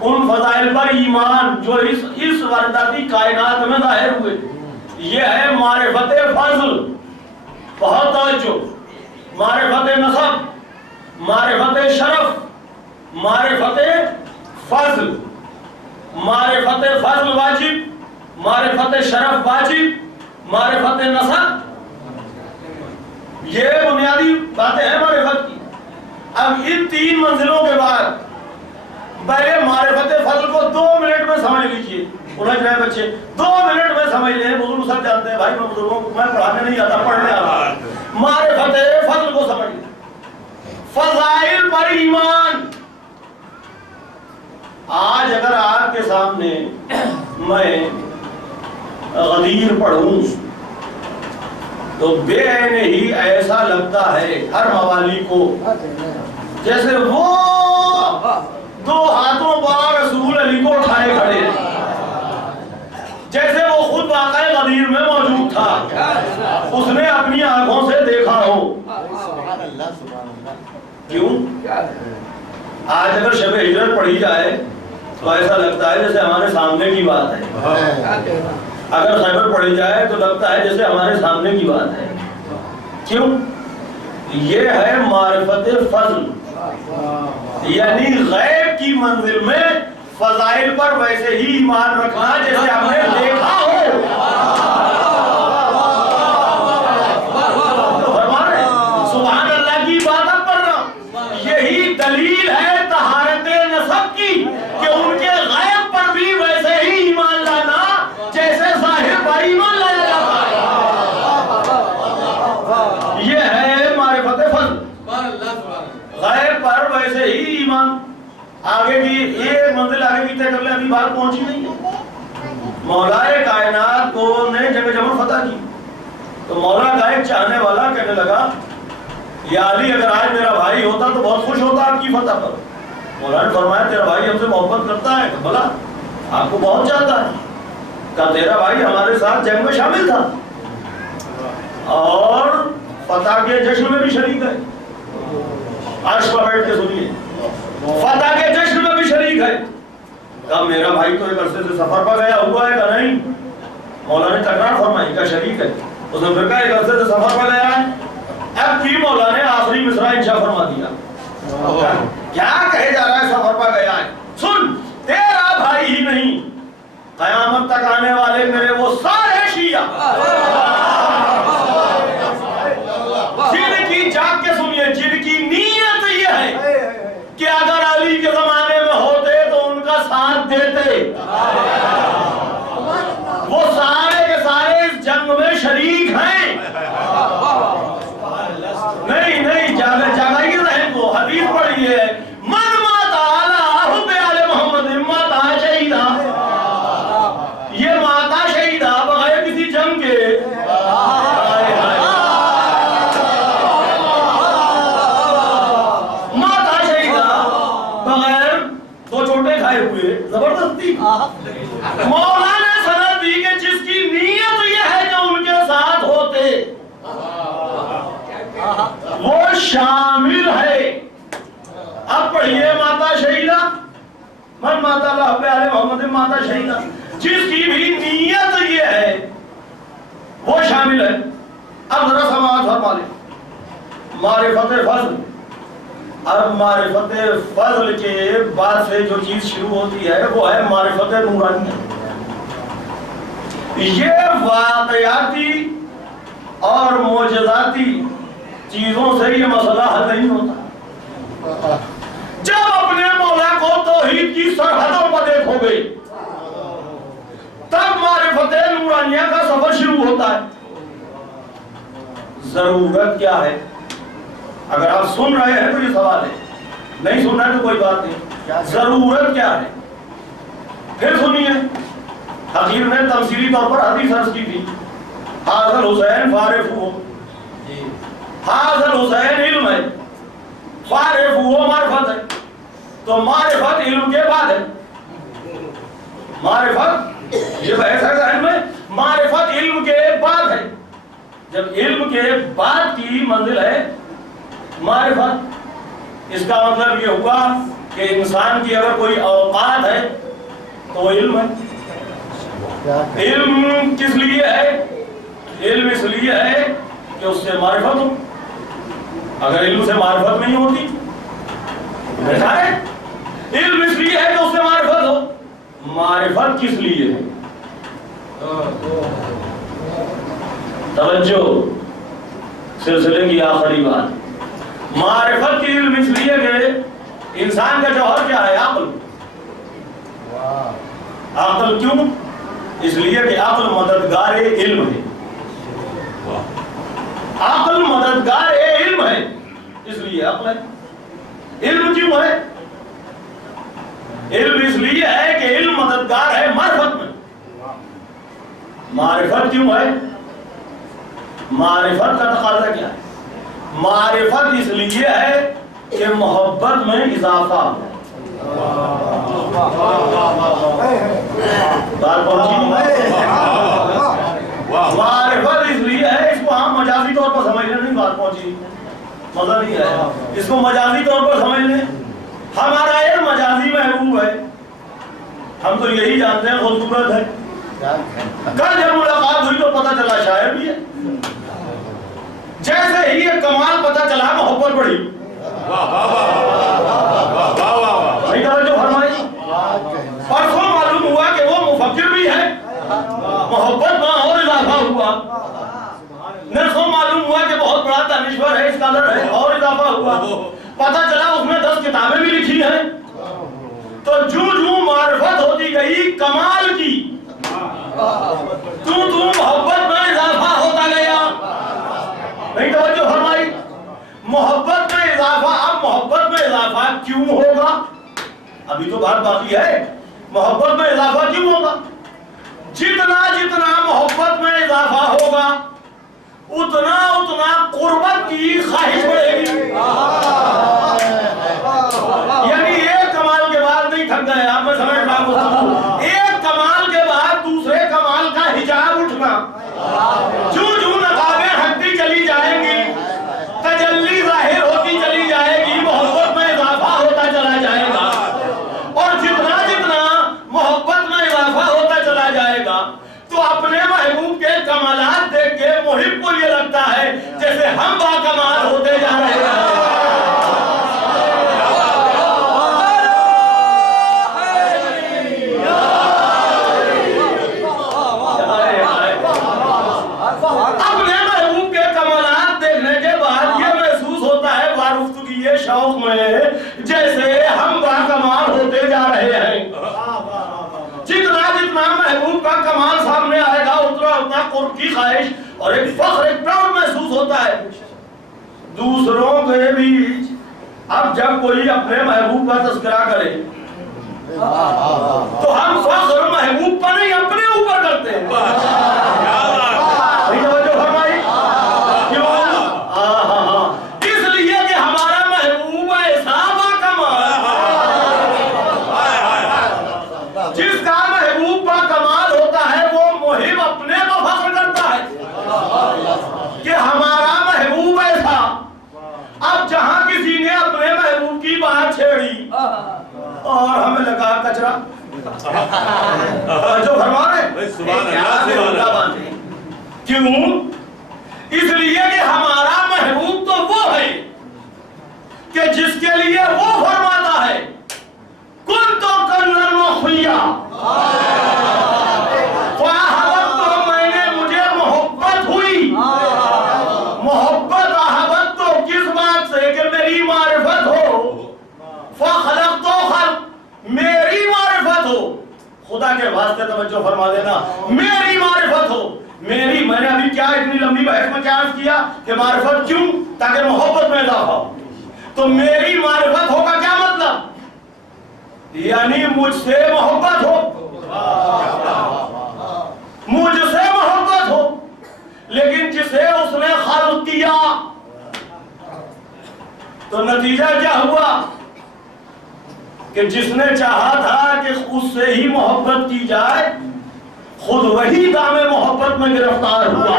ان فضائل پر ایمان جو اس وارداتی کائنات میں ظاہر ہوئے، یہ ہے معرفت فضل۔ بہت توجہ، معرفت نسب، معرفت شرف، معرفت فضل۔ معرفت فضل واجب، معرفت شرف واجب، معرفت نسب، یہ بنیادی باتیں ہیں معرفت کی۔ اب ان تین منزلوں کے بعد پہلے معرفت فضل کو 2 منٹ میں سمجھ لیجئے، الجھ رہے بچے، 2 منٹ میں سمجھ لیں، بزرگ سب جانتے ہیں بھائی، میں بزرگوں کو میں پڑھانے نہیں آتا، پڑھنے آتا۔ معرفت فضل کو سمجھ لیں، فضائل پر ایمان۔ آج اگر آپ کے سامنے میں غدیر پڑھوں تو بے عین ہی ایسا لگتا ہے ہر موالی کو جیسے وہ 2 ہاتھوں پر رسول علی کو اٹھائے کھڑے ہیں، جیسے وہ خود واقع غدیر میں موجود تھا، اس نے اپنی آنکھوں سے دیکھا ہو۔ کیوں؟ آج اگر شب ہجرت پڑھی جائے تو ایسا لگتا ہے جیسے ہمارے سامنے کی بات ہے، اگر خیبر پڑھی جائے تو لگتا ہے جیسے ہمارے سامنے کی بات ہے۔ کیوں؟ یہ ہے معرفت فضل، یعنی غیب کی منزل میں فضائل پر ویسے ہی ایمان رکھنا جیسے ہم نے دیکھا ہو۔ سبحان اللہ کی عبادت کرنا، یہی دلیل ہے طہارت نسب کی کہ ان کے غیب پر بھی ویسے ہی ایمان لانا جیسے ظاہر پر ایمان لایا جاتا ہے۔ یہ ہے معرفت فضل، غیب پر ویسے ہی ایمان۔ آگے بھی ایک منزل آگے بھی طے کر لیں، ابھی بات پہنچی نہیں ہے۔ مولا کائنات کو نے جب جمع فتح کی تو مولا کا ایک چاہنے والا کہنے لگا، یا علی اگر آج میرا بھائی ہوتا تو بہت خوش ہوتا آپ کی فتح پر۔ مولا نے فرمایا تیرا بھائی ہم سے محبت کرتا ہے، بھلا آپ کو بہت چاہتا ہے، کہ تیرا بھائی ہمارے ساتھ جنگ میں شامل تھا اور فتح کے جشن میں بھی شریک ہے۔ عرش پر بیٹھ کے سنیے، فتح کے جشن میں بھی شریک ہے۔ کہا میرا بھائی تو ایک عرصے سے سفر پر گیا ہوا ہے، کہ نہیں؟ مولا نے تکرار فرمائی کہ شریک ہے۔ اس نے پھر کہا ایک عرصے سے سفر پر گیا ہے۔ اب بھی مولا نے آخری مصرع انشاء فرما دیا۔ کیا کہے جا رہا ہے سفر پر گیا ہے؟ سن، تیرا بھائی ہی نہیں، قیامت تک آنے والے میرے وہ جن کی جاگ کے سنیے، جن کی نیت یہ ہے کہ اگر علی کے زمانے میں ہوتے تو ان کا ساتھ دیتے، وہ سارے کے سارے اس جنگ میں شریک ہیں۔ نہیں جاگائیے ذہن کو، حدیث پڑھیے، من مات علی حب آل محمد مات شہیدہ، یہ ماتا شہیدہ بغیر کسی جنگ کے، ماتا شہیدہ بغیر دو چوٹے کھائے ہوئے، زبردستی مولا نے سند دی کہ جس کی نیت یہ ہے کہ ان کے ساتھ ہوتے وہ شامل ہے۔ اب پڑھیے ماتا شہیدہ، من ماتا حب آل محمد ماتا شہیدہ، جس کی بھی نیت یہ ہے وہ شامل ہے۔ اب ذرا سماعت فرما لیں، معرفت فضل، اب معرفت فضل کے بعد سے جو چیز شروع ہوتی ہے وہ ہے معرفت نورانیہ۔ یہ واقعاتی اور معجزاتی چیزوں سے یہ مسئلہ حل نہیں ہوتا۔ جب اپنے مولا کو توحید کی سرحدوں پر دیکھو گے تب معرفت نورانیہ کا سفر شروع ہوتا ہے۔ ضرورت کیا ہے؟ اگر آپ سن رہے ہیں تو یہ سوال ہے، نہیں سن رہے تو کوئی بات نہیں۔ ضرورت کیا ہے؟ پھر سنیے، حقیر نے تمثیلی طور پر حدیث عرض کی تھی، حاضر حسین فارف ہو، حاضر حسین علم ہے، فارف ہو معرفت ہے، تو معرفت علم کے بعد ہے۔ معرفت یہ بحث ہے ذہن میں، معرفت علم کے بعد ہے۔ جب علم کے بعد کی منزل ہے معرفت، اس کا مطلب یہ ہوا کہ انسان کی اگر کوئی اوقات ہے تو وہ علم ہے۔ علم کس لیے ہے؟ علم اس لیے ہے کہ اس سے معرفت ہو۔ اگر علم سے معرفت نہیں ہوتی، دیکھا ہے، علم اس لیے ہے کہ اس سے معرفت ہو۔ معرفت کس لیے ہے؟ توجہ، سلسلے کی آخری بات، معرفت کی علم اس لیے کہ انسان کا جوہر کیا ہے؟ عقل۔ عقل کیوں؟ اس لیے کہ عقل مددگار علم ہے۔ عقل مددگار علم ہے، اس لیے عقل ہے۔ علم کیوں ہے؟ علم اس لیے ہے کہ علم مددگار ہے معرفت میں۔ معرفت کیوں ہے؟ معرفت کا تقاضا کیا ہے؟ معرفت اس لیے ہے کہ محبت میں اضافہ ہو۔ بات پہنچی؟ معرفت اس لیے ہے، اس کو ہم مجازی طور پر سمجھ لیں، نہیں بات پہنچی، مزہ نہیں ہے، اس کو مجازی طور پر سمجھ لیں۔ ہمارا علم مجازی محبوب ہے، ہم تو یہی جانتے ہیں خوبصورت ہے۔ کل جب ملاقات ہوئی تو پتہ چلا شاعر بھی ہے، جیسے ہی یہ کمال پتہ چلا محبت بڑھی۔ بھائی توجہ فرمائی، پرسوں معلوم ہوا کہ وہ مفکر بھی ہے، محبت میں اور اضافہ ہوا۔ نرسوں معلوم ہوا کہ بہت بڑا دانشور ہے، اسکالر ہے، اور اضافہ ہوا۔ پتہ چلا اس نے 10 کتابیں بھی لکھی ہیں۔ تو جو معرفت ہوتی گئی کمال کی، تو محبت میں اضافہ ہوتا گیا۔ نہیں توجہ فرمائی، محبت میں اضافہ۔ اب محبت میں اضافہ کیوں ہوگا؟ ابھی تو بات باقی ہے، محبت میں اضافہ کیوں ہوگا؟ جتنا جتنا محبت میں اضافہ ہوگا اتنا اتنا قربت کی خواہش بڑھے گی۔ یعنی ایک کمال کے بعد نہیں تھک گئے آپ، میں سمجھ رہا ہوں، ایک کمال کے بعد دوسرے کمال کا حجاب اٹھنا، جو نقابیں ہٹتی چلی جائیں گی، تجلی ظاہر ہوتی چلی جائے گی، محبت میں اضافہ ہوتا چلا جائے گا، اور جتنا جتنا محبت میں اضافہ ہوتا چلا جائے گا تو اپنے محبوب کے کمالات دیکھ کے محب کو یہ لگتا ہے جیسے ہم باکمال ہوتے جا رہے ہیں۔ میں جیسے ہم باکمال ہوتے جا رہے ہیں. جتنا جتنا محبوب کا کمال سامنے آئے گا اتنا اتنا قرب کی خواہش اور ایک فخر ایک پراؤڈ محسوس ہوتا ہے دوسروں کے بیچ. اب جب کوئی اپنے محبوب کا تذکرہ کرے تو ہم فخر محبوب پر نہیں اپنے اوپر کرتے ہیں. اس لیے کہ ہمارا محبوب ایسا باکمال جس کا محبوب باکمال ہوتا ہے وہ محب اپنے کو فخر کرتا ہے کہ ہمارا محبوب ایسا. اب جہاں کسی نے اپنے محبوب کی بات چھیڑی اور ہمیں لگا کچرا جو فرما رہے کیوں؟ اس لیے کہ ہمارا محبوب تو وہ ہے کہ جس کے لیے وہ فرماتا ہے کن تو کنن مخفیا فاحبت تو میں نے مجھے محبت ہوئی. محبت احبت تو کس بات سے کہ میری معرفت ہو. فخلق تو خلق میری معرفت ہو. خدا کے واسطے توجہ فرما دینا میری معرفت ہو. میری میں نے ابھی کیا اتنی لمبی بحث میں کیا عرض کیا کہ معرفت کیوں؟ تاکہ محبت میں اضافہ ہو. تو میری معرفت ہو کا کیا مطلب؟ یعنی مجھ سے محبت ہو مجھ سے محبت ہو. لیکن جسے اس نے خلق کیا تو نتیجہ کیا ہوا کہ جس نے چاہا تھا کہ اس سے ہی محبت کی جائے خود وہی دام محبت میں گرفتار ہوا.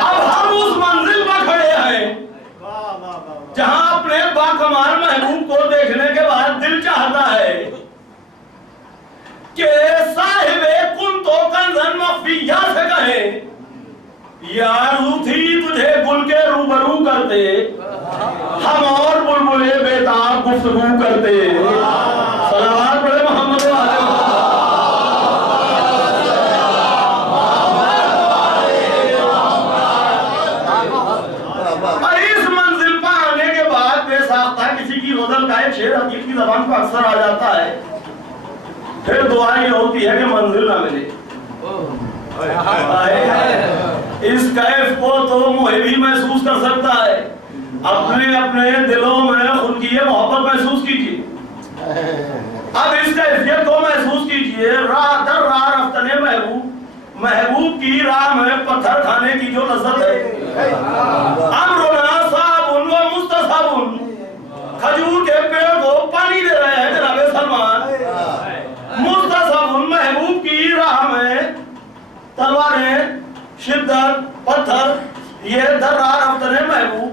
اب ہم اس منزل پر کھڑے ہیں جہاں اپنے باکمال محبوب کو دیکھنے کے بعد دل چاہتا ہے کہ صاحب کن تو کنزن مخفیہ سے کہیں یا روح تھی تجھے گل کے روبرو کرتے ہم اور بلبلے بیتاب گفتگو کرتے. صلوات پڑھے محمد و آلہ محمد. اس منزل پر آنے کے بعد بے ساختہ کسی کی غزل کا ایک شعر حقیق کی زبان پر اکثر آ جاتا ہے. پھر دعا یہ ہوتی ہے کہ منزل نہ ملے. اس کیف کو تو محبی محسوس کر سکتا ہے. اپنے اپنے دلوں میں خود کی یہ محبت محسوس کیجیے. اب اس کیفیت کو محسوس کیجیے. راہ در راہ رفتن محبوب کی راہ میں پتھر کھانے کی جو لذت ہے. امرنا صابن و مستصابن کھجور کے پیڑ کو پانی دے رہے ہیں جناب سلمان. مستصابن محبوب کی راہ میں تلواریں شدت پتھر یہ در راہ رفتن محبوب.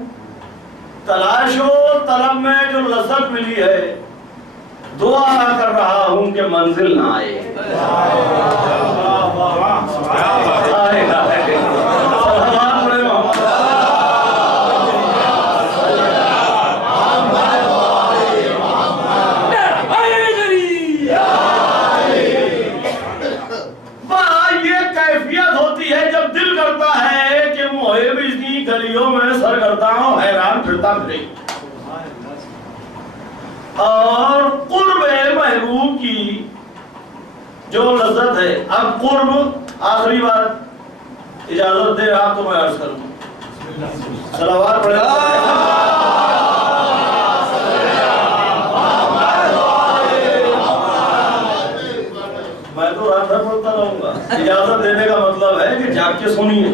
تلاش و طلب میں جو لذت ملی ہے دعا کر رہا ہوں کہ منزل نہ آئے. گلیوں میں سرگرداں ہوں حیران پھرتا پھرے اور قرب محبوب کی جو لذت ہے. اب قرب آخری بات اجازت دے آپ تو میں عرض کروں. صلوات پڑھیں. میں تو رات بھر پڑھتا رہوں گا. اجازت دینے کا مطلب ہے کہ جاگ کے سنیے.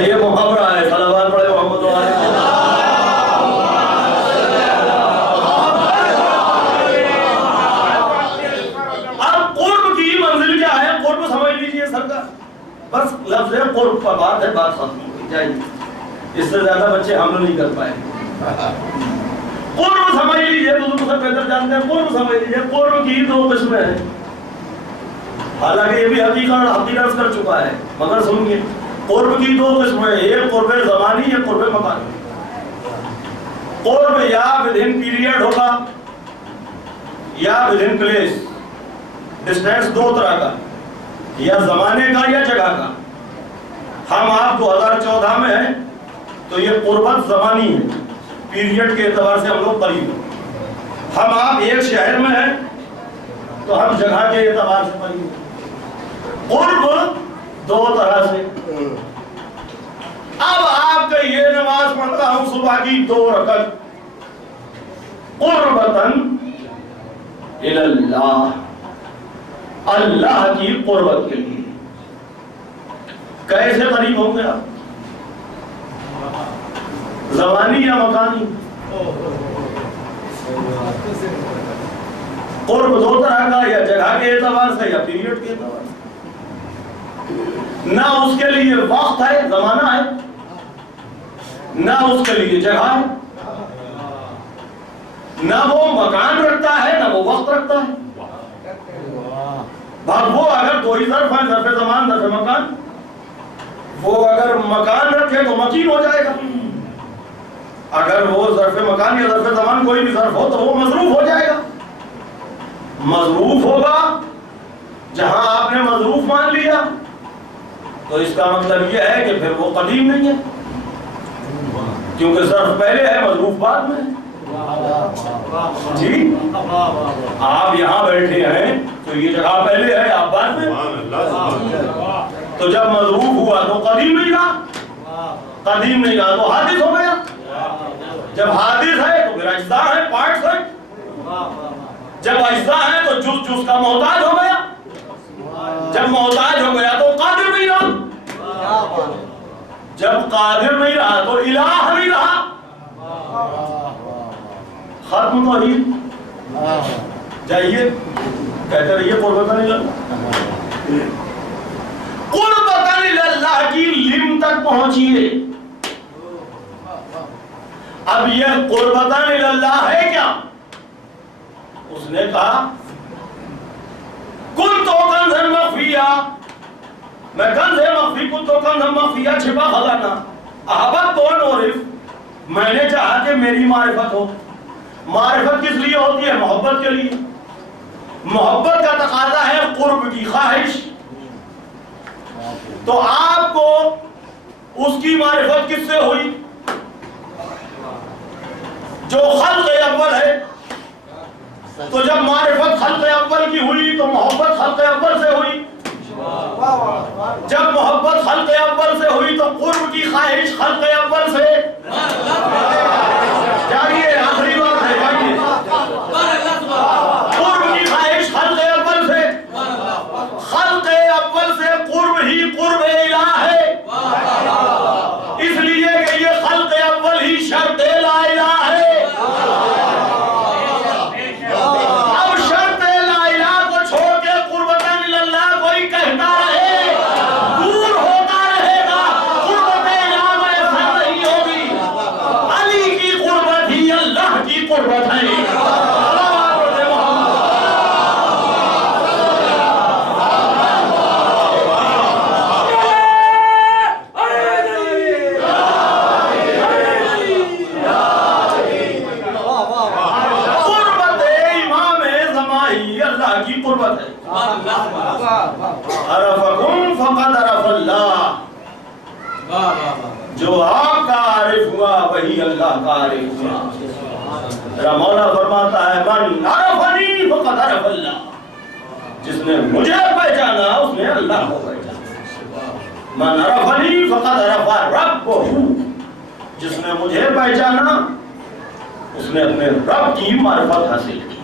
یہ محاورہ ہے. صلوات پڑھے محمد و آلہ محمد. اب قرب کی منزل کیا ہے؟ قرب سمجھ لیجئے سرکار. بس لفظ قرب پر بات ہے, بات ختم ہو جائے. اس سے زیادہ بچے حمل نہیں کر پائے. قرب سمجھ لیجئے, بزرگ سے بہتر جانتے ہیں. قرب سمجھ لیجئے. قرب کی دو قسمیں ہیں. حالانکہ یہ بھی حقیقت کر چکا ہے مگر سنیے. قرب کی دو قسمیں ہیں. ایک قرب زمانی, ایک قرب مکانی. قرب یا ودھن پیریڈ ہوگا یا ودھن پلیس. ڈسٹینس دو طرح کا, یا زمانے کا یا جگہ کا. ہم آپ 2014 میں ہیں تو یہ قربت زمانی ہے، پیریڈ کے اعتبار سے ہم لوگ قریب ہیں. ہم آپ ایک شہر میں ہیں تو ہم جگہ کے اعتبار سے قریب ہیں. قرب دو طرح سے. اب آپ کا یہ نماز پڑھتا ہوں صبح کی 2 رکعت قربتاً اللہ، اللہ کی قربت کے لیے. کیسے قریب ہوں گے آپ؟ زمانی یا مکانی؟ قرب 2 طرح کا، یا جگہ کے اعتبار سے یا پیریڈ کے اعتبار سے. نہ اس کے لیے وقت ہے، زمانہ ہے، نہ اس کے لیے جگہ ہے، نہ وہ مکان رکھتا ہے نہ وہ وقت رکھتا ہے. وہ اگر 2 ہی ظرف ہیں، ظرف زمان ظرف مکان، وہ اگر مکان رکھے تو مکین ہو جائے گا. اگر وہ ظرف مکان یا ظرف زمان کوئی بھی ظرف ہو تو وہ مظروف ہو جائے گا. مظروف ہوگا جہاں آپ نے مظروف مان لیا تو اس کا مطلب یہ ہے کہ پھر وہ قدیم نہیں ہے، کیونکہ ظرف پہلے ہے مظروف بعد میں ہے. جی آپ یہاں بیٹھے ہیں تو یہ جگہ پہلے ہے، آپ بعد میں. تو جب مظروف ہوا تو قدیم نہیں رہا، قدیم نہیں رہا تو حادث ہو گیا. جب حادث ہے تو پھر اجزاء ہے، پارٹس ہے. جب اجزاء ہے تو جز جز کا محتاج ہو گیا. جب محتاج ہو گیا تو قادر نہیں رہا. جب قادر نہیں رہا تو الہ نہیں رہا. ختم توحید. جائیے کہتے رہیے قربتاً اللہ، قربتاً اللہ کی لم تک پہنچیے. اب یہ قربتاً اللہ ہے کیا؟ اس نے کہا کن تو کنزن مخفیہ، میں کنز مخفی کن تو کنزن مخفیہ، چھپا خزانہ. احبت تو نورف، میں نے چاہا کہ میری معرفت ہو. معرفت کس لیے ہوتی ہے؟ محبت کے لیے. محبت کا تقاضا ہے قرب کی خواہش. تو آپ کو اس کی معرفت کس سے ہوئی؟ جو خلق اول ہے. تو جب معرفت خلق اول کی ہوئی تو محبت خلق اول سے ہوئی. جب محبت خلق اول سے ہوئی تو قرب کی خواہش خلق اول سے. جائیے آخری بات ہے، جائیے. قرب کی خواہش خلق اول سے، خلق اول سے قرب ہی قرب الہ ہے. اس لیے کہ یہ خلق اول ہی شرط لا الہ ہے. اب شرط لا الہ کو چھوڑ کے قربتاً اللہ کوئی کہتا رہے، دور ہوتا رہے گا، قربت الہ میسر نہیں ہوگی. علی کی قربت ہی اللہ کی قربت ہے. عرفکم فقد عرف اللہ. جو آپ کا عارف ہوا وہی اللہ کا عارف ہوا. میرا مولا فرماتا ہے من عرفنی فقد عرف اللہ. جس نے مجھے پہچانا اس نے اللہ کو پہچانا. من عرفنی فقد عرف ربہ. جس نے مجھے پہچانا اس نے اپنے رب کی معرفت حاصل کی.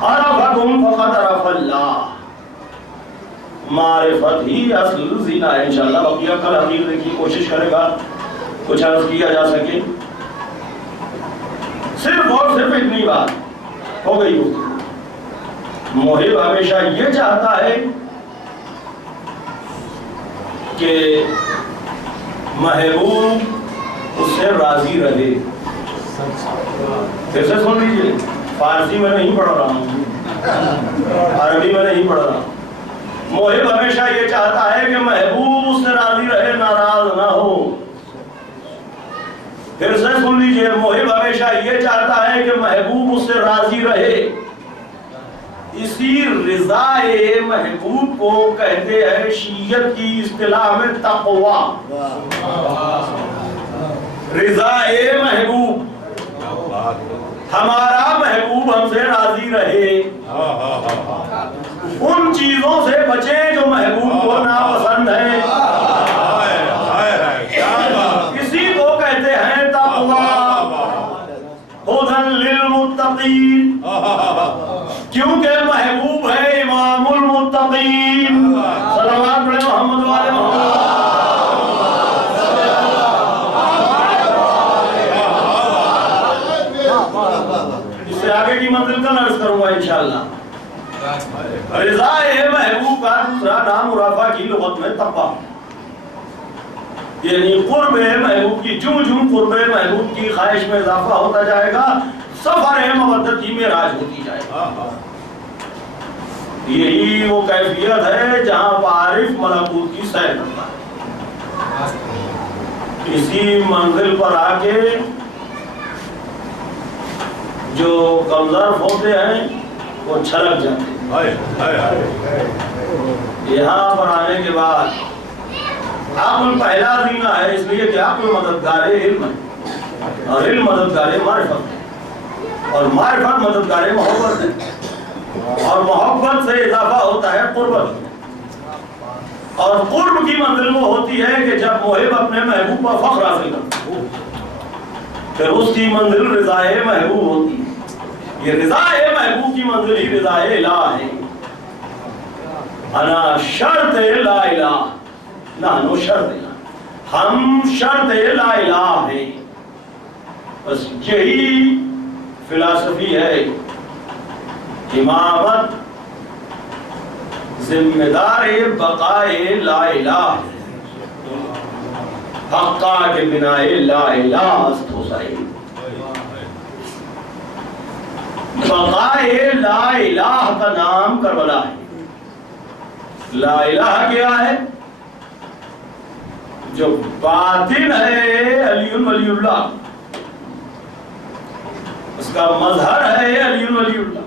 عرفکم فقد عرف اللہ. معرفت ہی اصل زینا ہے. انشاءاللہ بقیہ کل اخیر دیکھیے، کوشش کرے گا کچھ عرض کیا جا سکے. صرف اور صرف اتنی بات ہو گئی ہو. محب ہمیشہ یہ چاہتا ہے کہ محبوب اس سے راضی رہے. پھر سے سن لیجیے، فارسی میں نہیں پڑھ رہا ہوں، عربی میں نہیں پڑھ رہا. محب ہمیشہ یہ چاہتا ہے کہ محبوب اس سے راضی رہے، ناراض نہ ہو. پھر سے سن لیجئے، محب ہمیشہ یہ چاہتا ہے کہ محبوب اس سے راضی رہے. اسی رضائے محبوب کو کہتے ہیں شیعت کی اصطلاح میں تقویٰ. رضائے محبوب، ہمارا محبوب ہم سے راضی رہے، ان چیزوں سے بچیں جو محبوب کو ناپسند ہیں، اسی کو کہتے ہیں تقویٰ. ہدی للمتقین، کیونکہ محبوب ہے امام المتقین. صلوات پڑھیں محمد والے محمد. اس سے آگے کی منزل کا عرض کروں گا انشاءاللہ. رضا محبوب کا دوسرا نام مرافع کی لغت میں تقویٰ، یعنی قرب محبوب کی، جوں جوں قرب محبوب کی خواہش میں اضافہ ہوتا جائے گا سفر مودت کی معراج ہوتی جائے گا. یہی وہ کیفیت ہے جہاں عارف ملکوت کی سیر کرتا ہے. اسی منزل پر آ کے جو کمزرف ہوتے ہیں وہ چھلک جاتے ہیں. یہاں پر آنے کے بعد عقل پہلا زینہ ہے، اس لیے کہ عقل مددگار علم ہے، اور علم مددگار معرفت ہے، اور معرفت مددگار محبت ہے، اور محبت سے اضافہ ہوتا ہے قربت. اور قرب کی منزل وہ ہوتی ہے کہ جب محب اپنے محبوب پر فخر حاصل کرتا ہے، پھر اس کی منزل رضائے محبوب ہوتی ہے. یہ رضائے محبوب کی منزل ہی رضائے الہ ہے. انا شرط لا الہ، نحن شرط الہ، ہم شرط لا الہ ہیں. بس یہی فلسفی ہے. امامت ذمہ دار بقائے لا الہ، حقا کے بنائے لا الہ است ہو سائے. بقائے لا الہ کا نام کربلا ہے. لا الہ کیا ہے؟ جو باطن ہے علی ولی اللہ، اس کا مظہر ہے علی ولی اللہ.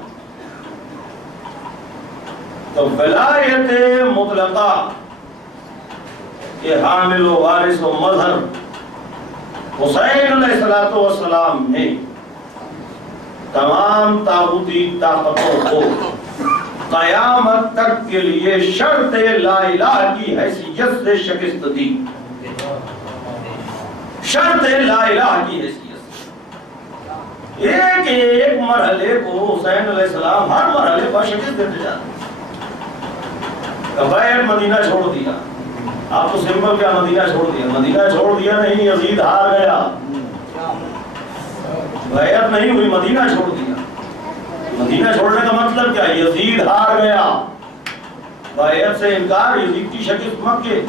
تو ولایت مطلقہ کے حامل و وارث و مظہر حسین علیہ السلام نے تمام طاغوتی طاقتوں کو قیامت تک کے لیے شرط لا الہ کی حیثیت سے شکست دی. شرط لا الہ کی حیثیت سے ایک ایک مرحلے کو حسین علیہ السلام ہر مرحلے پر شکست دیتے جاتے. بیعت مدینہ چھوڑ دیا، آپ تو سمپل کیا مدینہ چھوڑ دیا؟ مدینہ چھوڑ دیا نہیں، یزید ہار گیا. بیعت نہیں ہوئی، مدینہ چھوڑ دیا. مدینہ چھوڑنے کا مطلب کیا؟ یزید ہار گیا. بیعت سے انکار، یزید کی شکست. مکے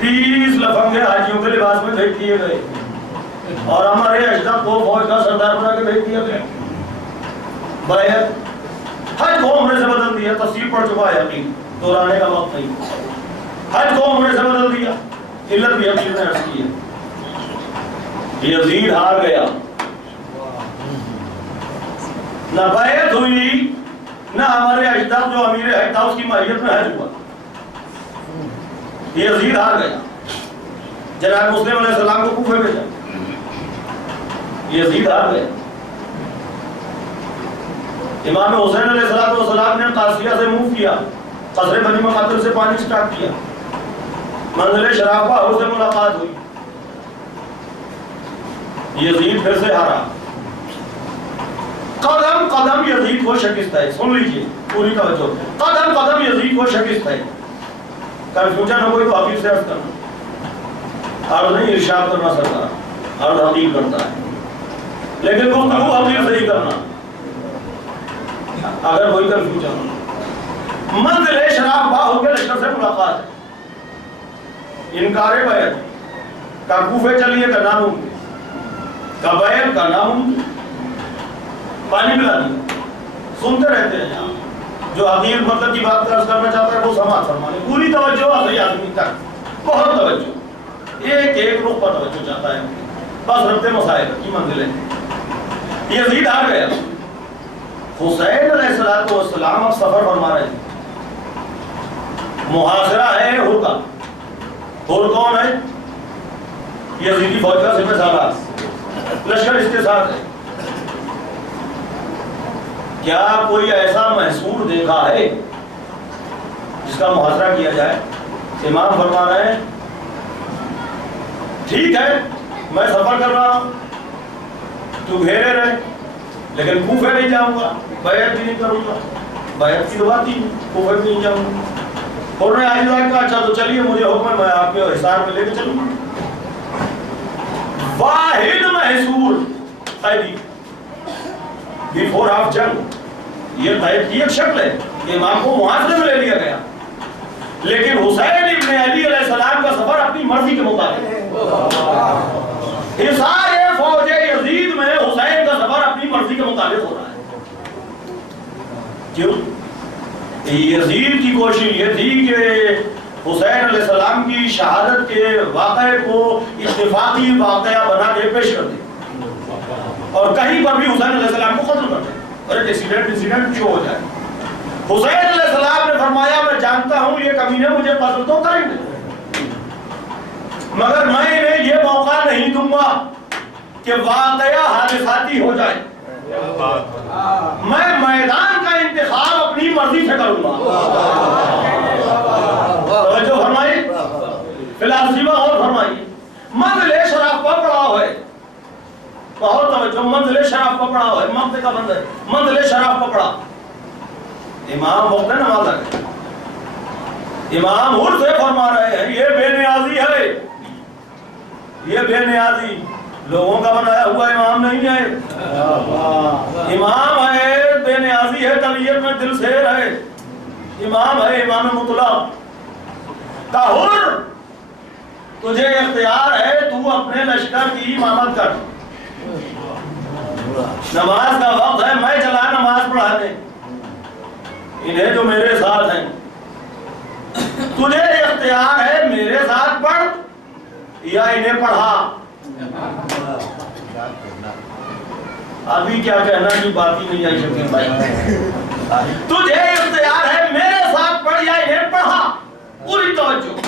30 لفنگے حاجیوں کے لباس میں بھیج دیے گئے، اور ہمارے اشرف کو فوج کا سردار بنا کے بھیج دیا گیا. بیعت حج کو عمرے سے بدل دیا. تفسیر پڑھ چکا ہے، یقین دہرانے کا وقت نہیں. حج کو عمرے سے بدل دیا. علت بھی حقیقت نے عرض کی ہے. یزید ہار گیا، نہ بیعت ہوئی، نہ ہمارے اجداد جو امیر حج تھا اس کی ماہیت میں حج ہوا. یزید ہار گیا. جناب مسلم علیہ السلام کو کوفے بھیجا. یزید ہار گیا. امام حسین علیہ السلام نے قاصیہ سے موو کیا، قصر بنی مقاتل سے پانی سٹارٹ کیا. منزل شراب باہر سے ملاقات ہوئی. یزید پھر سے ہارا. قدم قدم یزید کو شکست ہے. سن لیجئے پوری توجہ. قدم قدم یزید کو شکست ہے. کنفیوژن ہو کوئی تو حقیق سے عرض کرنا، عرض نہیں ارشاد کرنا سرکار، عرض حقیق کرتا ہے، لیکن گفتگو حقیق سے ہی کرنا اگر کوئی کنفیوژن ہو. منزل شراب باہر کے لشکر سے ملاقات ہے. انکار بیعت کا کوفے چلیے کا ناممکن، کا بیعت کا ناممکن. پانی پلا دیا. سنتے رہتے ہیں یہاں جو حقیقت مطلب کی بات عرض کرنا چاہتا ہے وہ سماعت فرمانے. پوری توجہ آ گئی آدمی تک، بہت توجہ، ایک ایک رخ پر توجہ چاہتا ہے. بس ربط مسائل کی منزلیں. یزید ہار گیا. حسین علیہ والسلام اب سفر فرما رہے ہیں. محاصرہ ہے ہر کا. ہر کون ہے؟ یزیدی فوج کا سپہ سالار، لشکر اس کے ساتھ ہے. کیا کوئی ایسا محصور دیکھا ہے جس کا محاصرہ کیا جائے؟ امام فرما رہے ہیں ٹھیک ہے میں سفر کر رہا ہوں، تو گھیرے رہے، لیکن کوفے نہیں جاؤں گا، بیعت بھی نہیں کروں گا. بیعت کی بات ہی کوفے بھی نہیں جاؤں گا. اور نے آج کہا اچھا تو چلیے مجھے حکم ہے میں آپ کے حصار میں لے کے چلوں گا. واحد محصور قیدی بیفور آف جنگ، یہ بیعت کی ایک شکل ہے کہ امام کو محاصرے میں لے لیا گیا، لیکن حسین ابن علی علیہ السلام کا سفر اپنی مرضی کے مطابق. حصار فوج یزید میں حسین کا سفر اپنی مرضی کے مطابق ہو رہا ہے. کیوں؟ یزید کی کوشش یہ تھی کہ حسین علیہ السلام کی شہادت کے واقعے کو اتفاقی واقعہ بنا کے پیش کر دے اور کہیں پر بھی حسین علیہ السلام کو قتل کر دے اور ایک انسیڈنٹ شو ہو جائے. حسین علیہ السلام نے فرمایا میں جانتا ہوں یہ کمینے مجھے قتل تو کریں گے، مگر میں انہیں یہ موقع نہیں دوں گا کہ واقعہ حادثاتی ہو جائے. میں میدان کا انتخاب اپنی مرضی سے کروں گا. توجہ فرمائیے، فلسفہ اور فرمائیے. منزل شرف پر پڑا ہوا ہے، بہت توجہ، منزل شرف پر پڑا ہوا ہے، مقت کا بند ہے، منزل شرف پر پڑا. امام وقت نماز آ گئے، امام حر سے فرما رہے ہیں یہ بے نیازی ہے، یہ بے نیازی لوگوں کا بنایا ہوا امام نہیں ہے. امام ہے بے نیازی ہے، طبیعت میں دل سیر ہے، امام ہے امام مطلق. حر تجھے اختیار ہے تو اپنے لشکر کی امامت کر، نماز کا وقت ہے میں چلا نماز پڑھانے، انہیں جو میرے ساتھ ہیں تجھے اختیار ہے میرے ساتھ پڑھ یا انہیں پڑھا. ابھی کیا کہنا کی بات ہی نہیں آئی شکیل بھائی. تجھے اختیار ہے میرے ساتھ پڑھ یا انہیں پڑھا. پوری توجہ.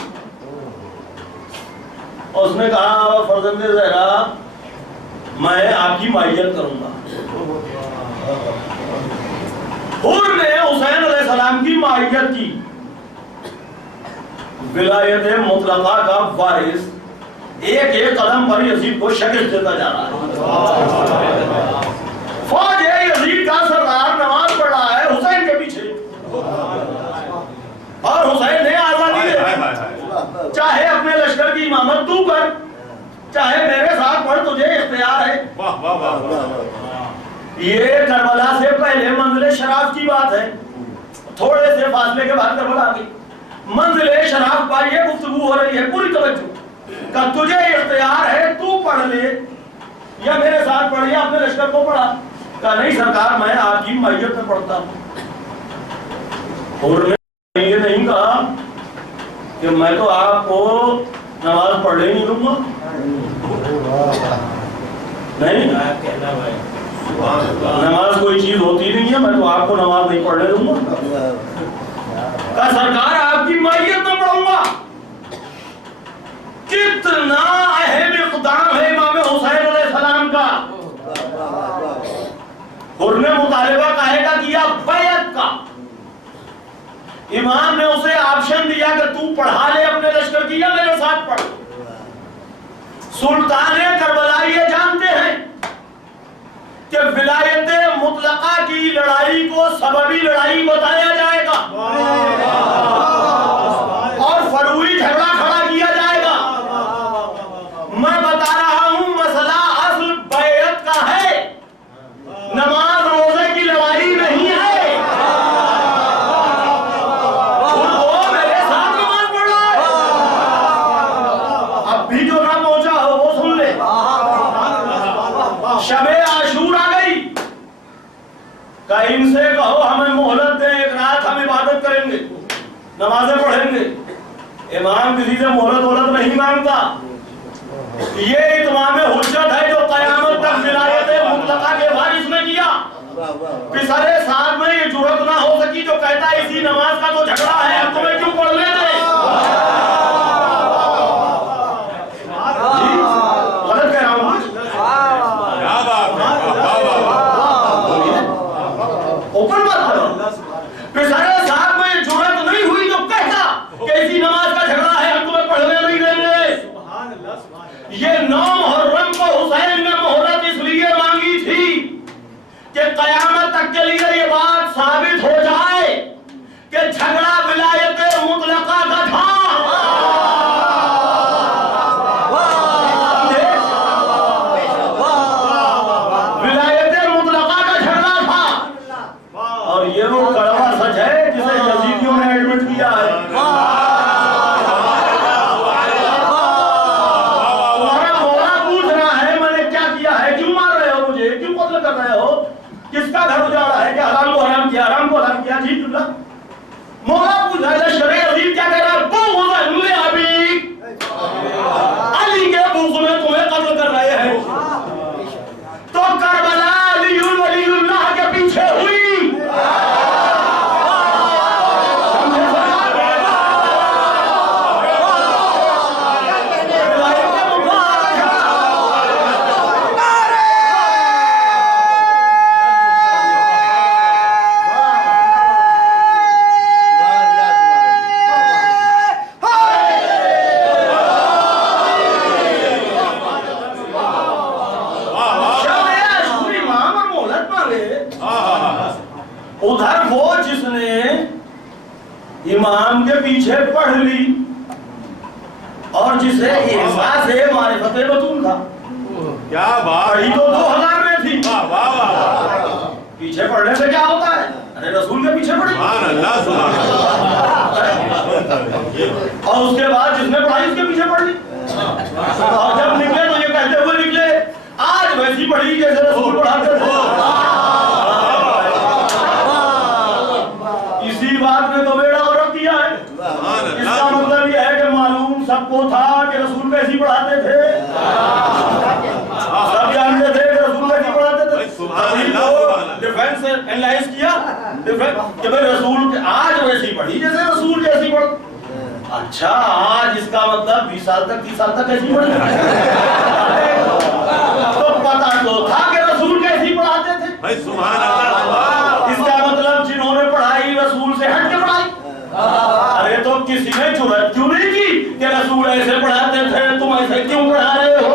اس نے کہا فرزند زہرا میں آپ کی مائیت کروں گا. حر نے حسین علیہ السلام کی مائیت کی. ولایت مطلقہ کا وارث ایک ایک قدم پر یزید کو شکست دیتا جا رہا ہے. فوج یزید کا سردار نماز پڑھ رہا ہے حسین کے پیچھے، اور حسین نے آزادی دے دی، چاہے اپنے لشکر کی امامت تو کر چاہے میرے ساتھ پڑھ، تجھے اختیار ہے. یہ کربلا سے پہلے منزل شراف کی بات ہے، تھوڑے سے فاصلے کے بعد کربلا آ گئی. منزل شراف پر یہ گفتگو ہو رہی ہے، پوری توجہ. کہ تجھے اختیار ہے تو پڑھ لے یا میرے ساتھ پڑھ یا اپنے لشکر کو پڑھا. کہا نہیں سرکار میں آپ کی مائیت میں پڑھتا ہوں. اور نے یہ نہیں کہا کہ میں تو آپ کو نماز پڑھنے نہیں دوں گا. نہیں، نماز کوئی چیز ہوتی نہیں ہے، میں تو آپ کو نماز نہیں پڑھنے دوں گا. کہا سرکار آپ کی مائیت میں پڑھوں گا. کتنا اہم اقدام ہے امام حسین علیہ السلام کا. حر نے مطالبہ کہے گا کیا بیعت کا. امام نے اسے آپشن دیا کہ تو پڑھا لے اپنے لشکر کی یا میرے ساتھ پڑھ. سلطان کربلا یہ جانتے ہیں کہ ولایت مطلقہ کی لڑائی کو سببی لڑائی بتایا جائے گا اور فروعی جھگڑا کھڑا کیا جائے گا. میں بتا رہا ہوں مسئلہ اصل بیعت کا ہے، نماز روزے کی لڑائی نہیں ہے. میرے ساتھ نماز پڑھ رہا ہے، اب بھی جو نہ پہنچا ہو وہ سن لے. شب عاشور آ گئی، کہ ان سے کہو ہمیں مہلت دیں، ایک رات ہم عبادت کریں گے، نمازیں پڑھیں گے. امام کسی سے مہلت ولت نہیں مانگتا. یہ اتمام حجت ہے جو قیامت تک ولایت مطلقہ کے وارث نے کیا. پسرے ساتھ میں یہ جرأت نہ ہو سکی جو کہتا ہے اسی نماز کا تو جھگڑا ہے اب تمہیں کیوں پڑھنے دیں؟ غلط کہہ رہا ہوں اوپن بات کرو پھر سارے صاحب میں یہ جرأت نہیں ہوئی جو کہتا کہ اسی نماز کا جھگڑا ہے ہم تمہیں پڑھنے نہیں دیں گے۔ یہ 9 محرم کو حسین نے مہلت اس لیے مانگی تھی کہ قیامت تک کے لیے یہ بات ثابت ہو جائے کہ جھگڑا ولایت مطلقہ کا تھا۔ ولایت مطلقہ کا جھگڑا تھا اور یہ وہ کڑوا سچ ہے جسے یزیدیوں نے ایڈمٹ کیا ہے۔ کس کا گھر اجاڑا ہے کہ حرام کو حرام کیا حرام کو حرام کیا؟ جی اللہ مولا پوچھا ہے شرع عظیم کیا کہہ رہا ہے؟ بغض ابی علی کے بغض میں تمہیں قتل کر رہے ہیں تو کربلا علی ولی اللہ کے پیچھے ہوئی۔ ادھر وہ جس نے امام کے پیچھے پڑھ لی اور جسے احساس معرفت بطول تھا، کیا بات، پڑھی تو 2000 میں تھی۔ پیچھے پڑھنے سے کیا ہوتا ہے؟ ارے رسول کے پیچھے پڑھی سبحان اللہ سبحان اللہ، اور اس کے بعد جس نے پڑھائی اس کے پیچھے پڑھ لی اور جب نکلے تو یہ کہتے ہوئے نکلے آج ویسی پڑھی جیسے رسول پڑھاتے تھے۔ اسی بات نے تو بیڑا غرق کیا ہے۔ اس کا مطلب یہ ہے کہ معلوم سب کو تھا کہ رسول کیسی پڑھاتے تھے، سب جانتے تھے کہ رسول کیسی پڑھاتے تھے۔ ڈیفینس انالائز کیا کہ بھئی رسول آج ویسی پڑھی جیسے رسول جیسی پڑھ۔ اچھا آج اس کا مطلب 20 سال تک 30 سال تک کیسی پڑھی؟ تو پتہ تو تھا کہ رسول کیسی پڑھاتے تھے۔ سبحان اللہ، اس کا مطلب جنہوں نے پڑھائی رسول سے ہٹ کے پڑھائی۔ ارے تو کسی نے جرأت کیوں نہیں کی کہ رسول ایسے پڑھاتے تھے تم ایسے کیوں پڑھا رہے ہو؟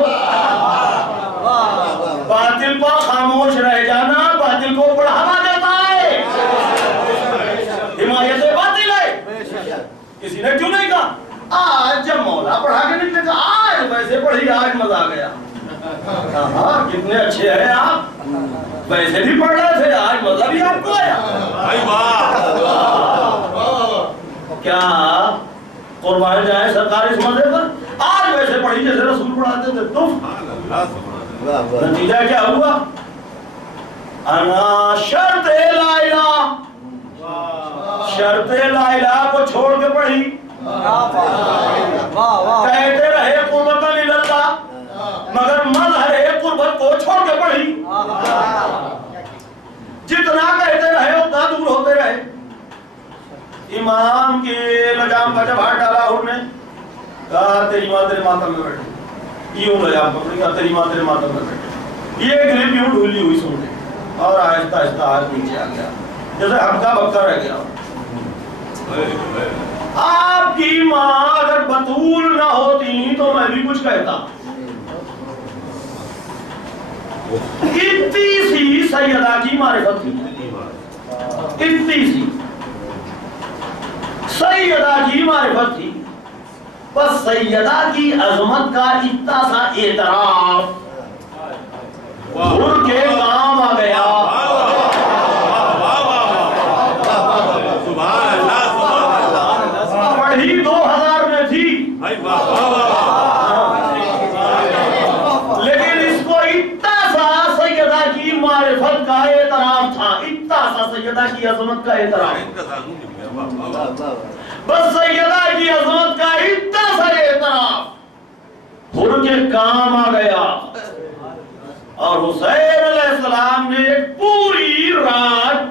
باطل پر خاموش رہ جانا باطل کو بڑھاوا دیتا ہے، حمایت باطل ہے۔ کسی نے کیوں نہیں کہا آج جب مولا پڑھا کے نکلے گا آج ویسے پڑھی آج مزہ آ گیا؟ ہاں کتنے اچھے ہیں آپ، ویسے بھی پڑھ رہے تھے آج مزہ بھی آپ کو آیا۔ کیا قربان جائیں سرکار اس مزے پر؟ آج ویسے پڑھی جیسے رسول پڑھاتے تھے تو نتیجہ کیا ہوا؟ انا شرط لا الہ، شرط لا الہ کو چھوڑ کے پڑھی، کہتے رہے قربت للہ مگر مظہر قربت کو چھوڑ کے پڑھی، جتنا کہتے رہے اتنا دور ہوتے رہے۔ امام کے لجام کا جب ہاتھ ڈالا انہوں نے کہا تیری ماں تیرے ماتم میں بیٹھے، یوں لجام پکڑی کہا تیری ماں تیرے ماتم میں بیٹھے، یہ گریب یوں ڈھولی ہوئی سن لے اور آہستہ آہستہ ہاتھ نیچے آ گیا جیسے ہمکا بکا رہ گیا۔ آپ کی ماں اگر بطول نہ ہوتی تو میں بھی کچھ کہتا۔ اتنی سی سیدہ کی معرفت تھی، اتنی سی سیدہ کی معرفت تھی، بس سیدہ کی عظمت کا اتنا سا اعتراف ان کے کام آ گیا۔ پڑھی 2000 میں تھی لیکن اس کو اتنا سا سیدہ کی معرفت کا اعتراف تھا، اتنا سا سیدہ کی عظمت کا اعتراف، بس سیدہ کی عظمت کا اتنا سا اعتراف ان کے کام آ گیا۔ اور حسین علیہ السلام نے ایک پوری رات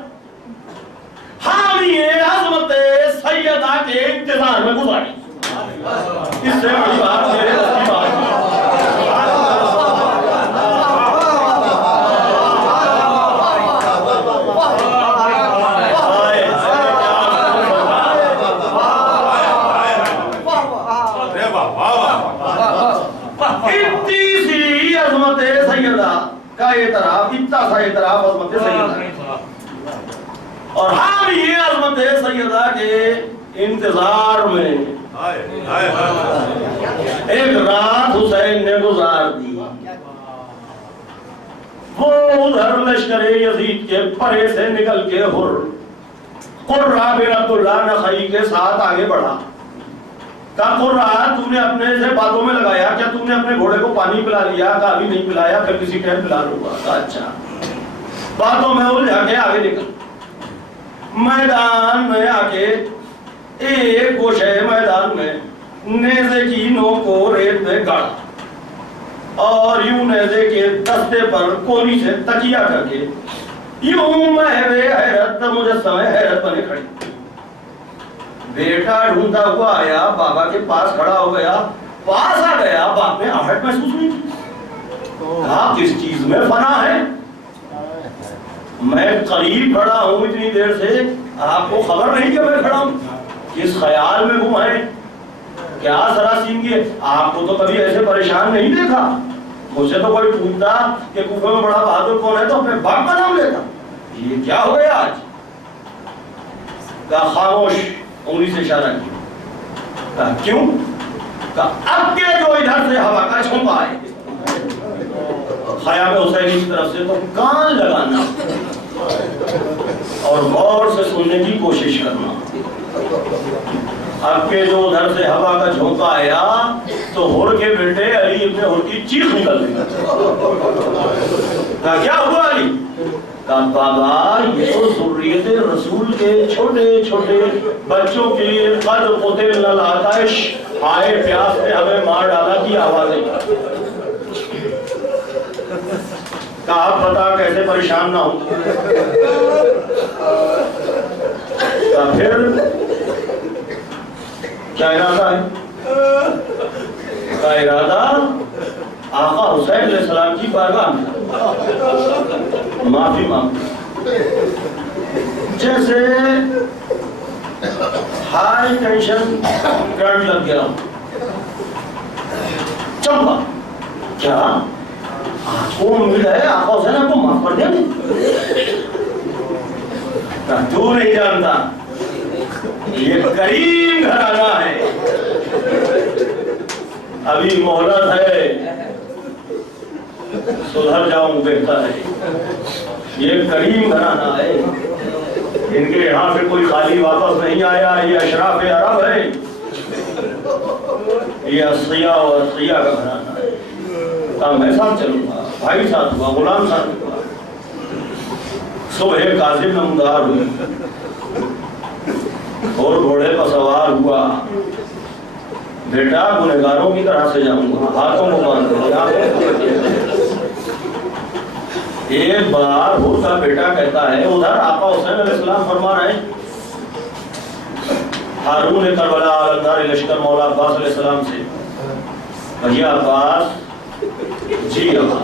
میں گزاری. اس سے بڑی بات میرے بس کی بات نہیں. اتنی سی عظمت سیدہ کا اعتراف، اتنا سا اعتراف عظمت سیدہ، اور ہم یہ عظمت سیدہ کے انتظار میں ایک رات حسین نے گزار دی. وہ ادھر لشکر یزید کے پرے سے نکل کے قرہ بن عبداللہ نخعی کے ساتھ آگے بڑھا. کہا قرہ تم نے اپنے سے باتوں میں لگایا، کیا تم نے اپنے گھوڑے کو پانی پلا لیا؟ کہا ابھی نہیں پلایا، پھر کسی ٹائم پلا لوں گا. کہا اچھا. باتوں میں الجھا کے آگے نکل. میدان میں آ کے ایک گوشے میدان میں نیزے کی نوک کو ریت میں گاڑا اور یوں نیزے کے دستے پر کولی سے تکیہ کر کے یوں محو حیرت مجسمہ حیرت بنے کھڑی. بیٹا ڈھونڈتا ہوا آیا، بابا کے پاس کھڑا ہو گیا، پاس آ گیا. باپ میں آہٹ محسوس ہوئی. کہا کس چیز میں فنا ہے؟ میں قریب کھڑا ہوں اتنی دیر سے، آپ کو خبر نہیں کہ میں کھڑا ہوں؟ کس خیال میں گھمائے؟ کیا سراسیم کی؟ آپ کو تو کبھی ایسے پریشان نہیں دیکھا. مجھ سے تو کوئی پوچھتا کہ کوفے میں بڑا بہادر کون ہے تو اپنے باپ کا نام لیتا. یہ کیا ہو گیا آج؟ کہا خاموش، انگلی سے اشارہ کیا. کہا کیوں؟ کہا اب کے جو ادھر سے ہوا کا جھونکا ہے خیام حسینی کی طرف سے تو کان لگانا اور غور سے سننے کی کوشش کرنا. اب کے جو ادھر سے ہوا کا جھونکا آیا تو ہور کے بیٹے علی ابن ہور کی چیخ نکل گئی. کہا کیا ہوا علی؟ کہا بابا یہ تو ذریت رسول کے چھوٹے چھوٹے بچوں کی قد قتل العطش، آئے پیاس نے ہمیں مار ڈالا کی آوازیں. کہا پتا کیسے پریشان نہ ہوں. کہا پھر کیا ارادہ ہے؟ کا ارادہ آقا حسین علیہ السلام کی بارگاہ میں معافی مانگ. جیسے ہائی ٹینشن کرنٹ لگ گیا. چمپا کیا آپ کو امید ہے آقا حسین آپ کو معاف کر دیں گے؟ تو نہیں جانتا یہ کریم گھرانہ ہے، ابھی مہلت ہے، سدھر جاؤں بہتر ہے. یہ کریم گھرانہ ہے، ان کے یہاں سے کوئی خالی واپس نہیں آیا. یہ اشراف عرب ہے، یہ اصفیاء و اصفیاء کا گھرانہ ہے. کہا میں ساتھ چلوں گا، بھائی ساتھ ہوا، غلام ساتھ ہوا. صبح کاظم نمودار ہوئی اور گھوڑے پر سوار ہوا. بیٹا گنہگاروں کی طرح سے جاؤں گا، ہاتھوں کو باندھ دو. ایک بار ہور کا بیٹا کہتا ہے، ادھر آقا حسین علیہ السلام فرما رہے ہیں ہارون کربلا علمدار لشکر مولا عباس علیہ السلام سے، بھیا عباس جی بابا.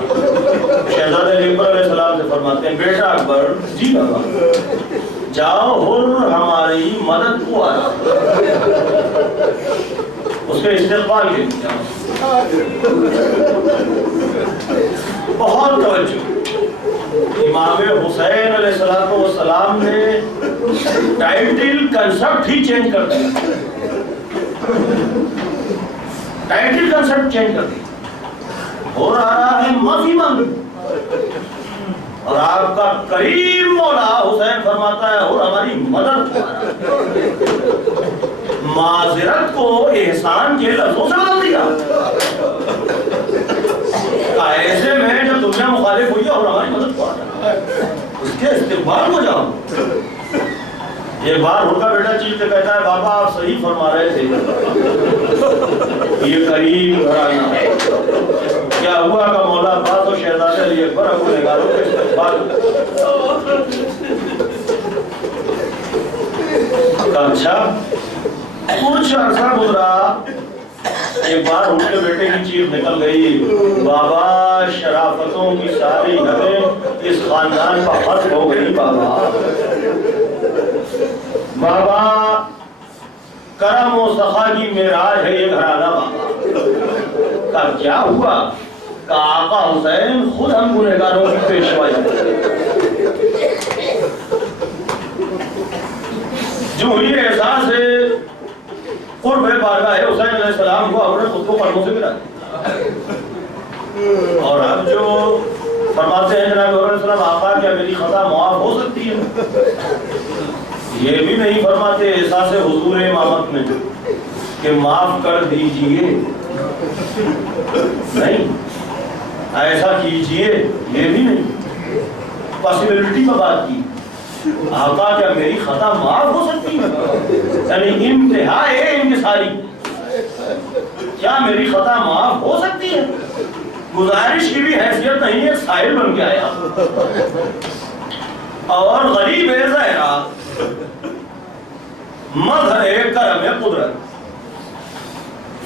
شہزادہ اکبر علیہ السلام سے فرماتے ہیں بیٹا اکبر جی بابا جاؤ ہر ہماری مدد کو آ اس کے استقبال کے لیے بہت توجہ. امام حسین علیہ السلام نے ٹائٹل کنسپٹ ہی چینج کر دیا. ٹائٹل کنسپٹ چینج کر دیا. ہو رہا ہے معافی مانگ اور آپ کا کریم مولا حسین فرماتا ہے اور ہماری مدد کو معذرت کو احسان کے لفظوں سے بدل دیا. ایسے میں جب دنیا مخالف ہوئی اور ہماری مدد کو آتا اس کے استقبال کو جاؤ. ایک بار ان کا بیٹا چیز سے کہتا ہے بابا آپ صحیح فرما رہے تھے، یہ کریم گھرانہ ہے. کیا ہوا کہ مولا عباس اور شہزادہ علی اکبر ابو نگاروں کے استقبال. اچھا کچھ عرصہ گزرا، ایک بار ان کے بیٹے کی چیخ نکل گئی، بابا شرافتوں کی ساری حدیں اس خاندان کا ختم ہو گئی، بابا بابا کرم و سخا کی معراج ہے یہ گھرانہ، بابا کا کیا ہوا؟ کہ آقا حسین خود ہم گنہگاروں کی پیشوائی جو ہی احساس ہے قرب بارگاہ حسین علیہ السلام کو ہم نے خود کو قدموں سے گرا دیا، اور اب جو فرماتے ہیں جناب علیہ السلام آقا کیا میری خطا معاف ہو سکتی ہے؟ یہ بھی نہیں فرماتے احساس حضور امامت میں کہ معاف کر دیجئے، نہیں ایسا کیجئے، یہ بھی نہیں، پاسبلٹی کا بات کی، آقا کیا میری خطا معاف ہو سکتی ہے؟ یعنی انتہا ہے انکساری، کیا میری خطا معاف ہو سکتی ہے؟ گزارش کی بھی حیثیت نہیں ہے، سائل بن کے آیا، اور غریب ہے زہرا مظہر کرم قدرت،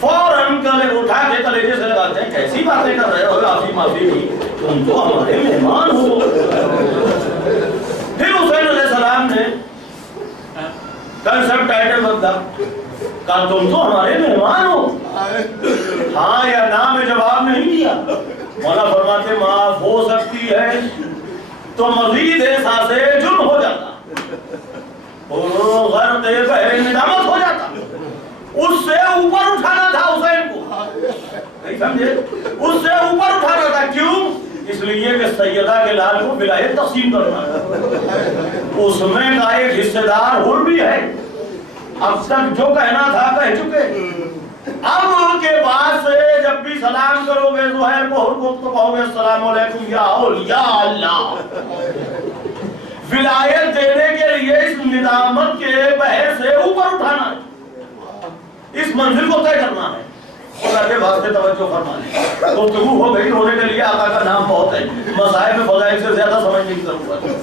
فوراً کلے اٹھا کے کلیجے سے لگاتے ہیں، کیسی باتیں کر رہے ہو آفی معافی کی، تم تو ہمارے مہمان ہو۔ پھر حسین علیہ السلام نے کنسپٹ ٹائٹل بدلا، کہا تم تو ہمارے مہمان ہو، ہاں یا نا میں جواب نہیں دیا۔ مولا فرماتے معاف ہو سکتی ہے تو مزید احساس جرم ہو جاتا، غرق بحر ندامت ہو جاتا، اس سے اوپر اٹھانا تھا حسین کو، نہیں سمجھے؟ اس سے اوپر اٹھانا تھا، کیوں؟ اس لیے کہ سیدہ کے لال کو ولایت تقسیم کرنا، اس میں کا ایک حصہ دار اور بھی ہے، اب تک جو کہنا تھا کہہ چکے، اب کے بعد سے جب بھی سلام کرو گے زہیر کو حرکت تو کہو گے السلام علیکم یا اولیاء اللہ، ولایت دینے کے لیے اس ندامت کے بحر سے اوپر اٹھانا ہے، اس منزل کو طے کرنا ہے۔ خدا کے واسطے توجہ فرمائیں، گفتگو ہو گئی ہونے کے لیے آقا کا نام بہت ہے، مصائب فضائل سے زیادہ سمجھنے کی ضرورت ہے،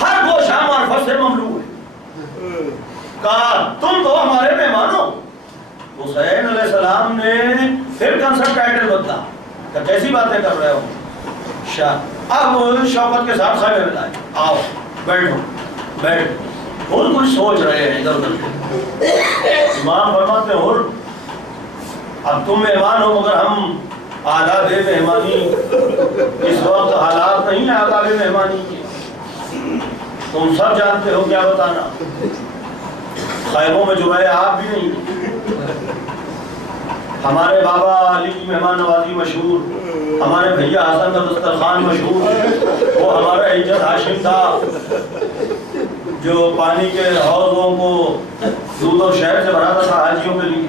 ہر گوشہ معرفت سے مملو ہے۔ کہا تم تو ہمارے مہمان ہو۔ حسین علیہ السلام نے پھر کنسپٹ ٹائٹل بدلا، کہ کیسی باتیں کر رہے ہو شاہ، اب شوقت کے ساتھ خیمے میں لائے، آؤ بیٹھو بیٹھو، اور کچھ سوچ رہے ہیں ادھر ادھر۔ امام فرماتے ہیں اب تم مہمان ہو مگر ہم آداب مہمانی، اس وقت حالات نہیں ہے آداب مہمانی کی، تم سب جانتے ہو، کیا بتانا، خیموں میں جو ہے آپ بھی نہیں، ہمارے بابا علی کی مہمان نوازی مشہور، ہمارے بھیا حسن کا دسترخوان مشہور، وہ ہمارا عزت ہاشم تھا جو پانی کے حوضوں کو دودھ اور شہد سے بھراتا تھا حاجیوں کے لیے،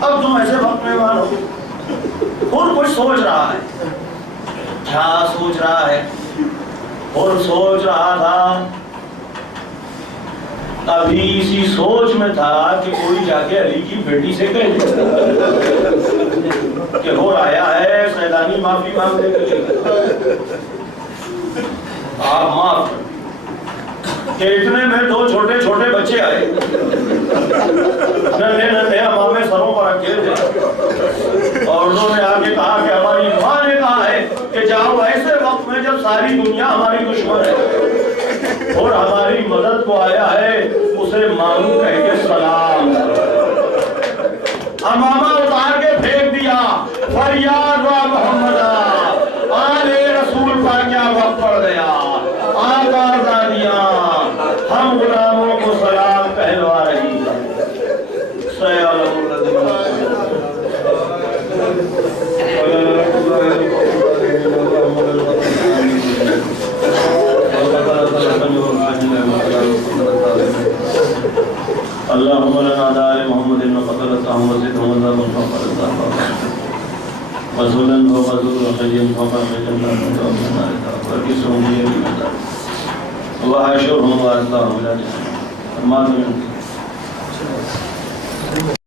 اب تم ایسے وقت مہمان ہو۔ اور کچھ سوچ رہا ہے، کیا سوچ رہا ہے؟ اور سوچ رہا تھا، ابھی اسی سوچ میں تھا کہ کوئی جا کے علی کی بیٹی سے کہے کہ ہو آیا ہے سیدانی معافی مانگنے کے لیے، آپ معاف کر، کہ اتنے میں دو چھوٹے چھوٹے بچے آئے، ننھے ننھے امامے سروں پر رکھے تھے، اور انہوں نے آگے کہا کہ ہماری ماں نے کہا ہے کہ جاؤ ایسے وقت میں جب ساری دنیا ہماری دشمن ہے اور ہماری مدد کو آیا ہے، اسے مانگو کہہ کے سلام۔ امامہ اتار کے پھینک دیا، فریاد وا محمدہ، آل رسول کا کیا وقت پڑ گیا، آقا آزادیاں ہم غلاموں کو سلام پہلوا رہی ہے۔ اللهم لنا دار محمد وقتلتهم وزدهم عذابا فوق العذاب وذلا وذل وخزيا فوق الجنة وكسرهم بيد وحشرهم وأتباعهم إلى جهنم.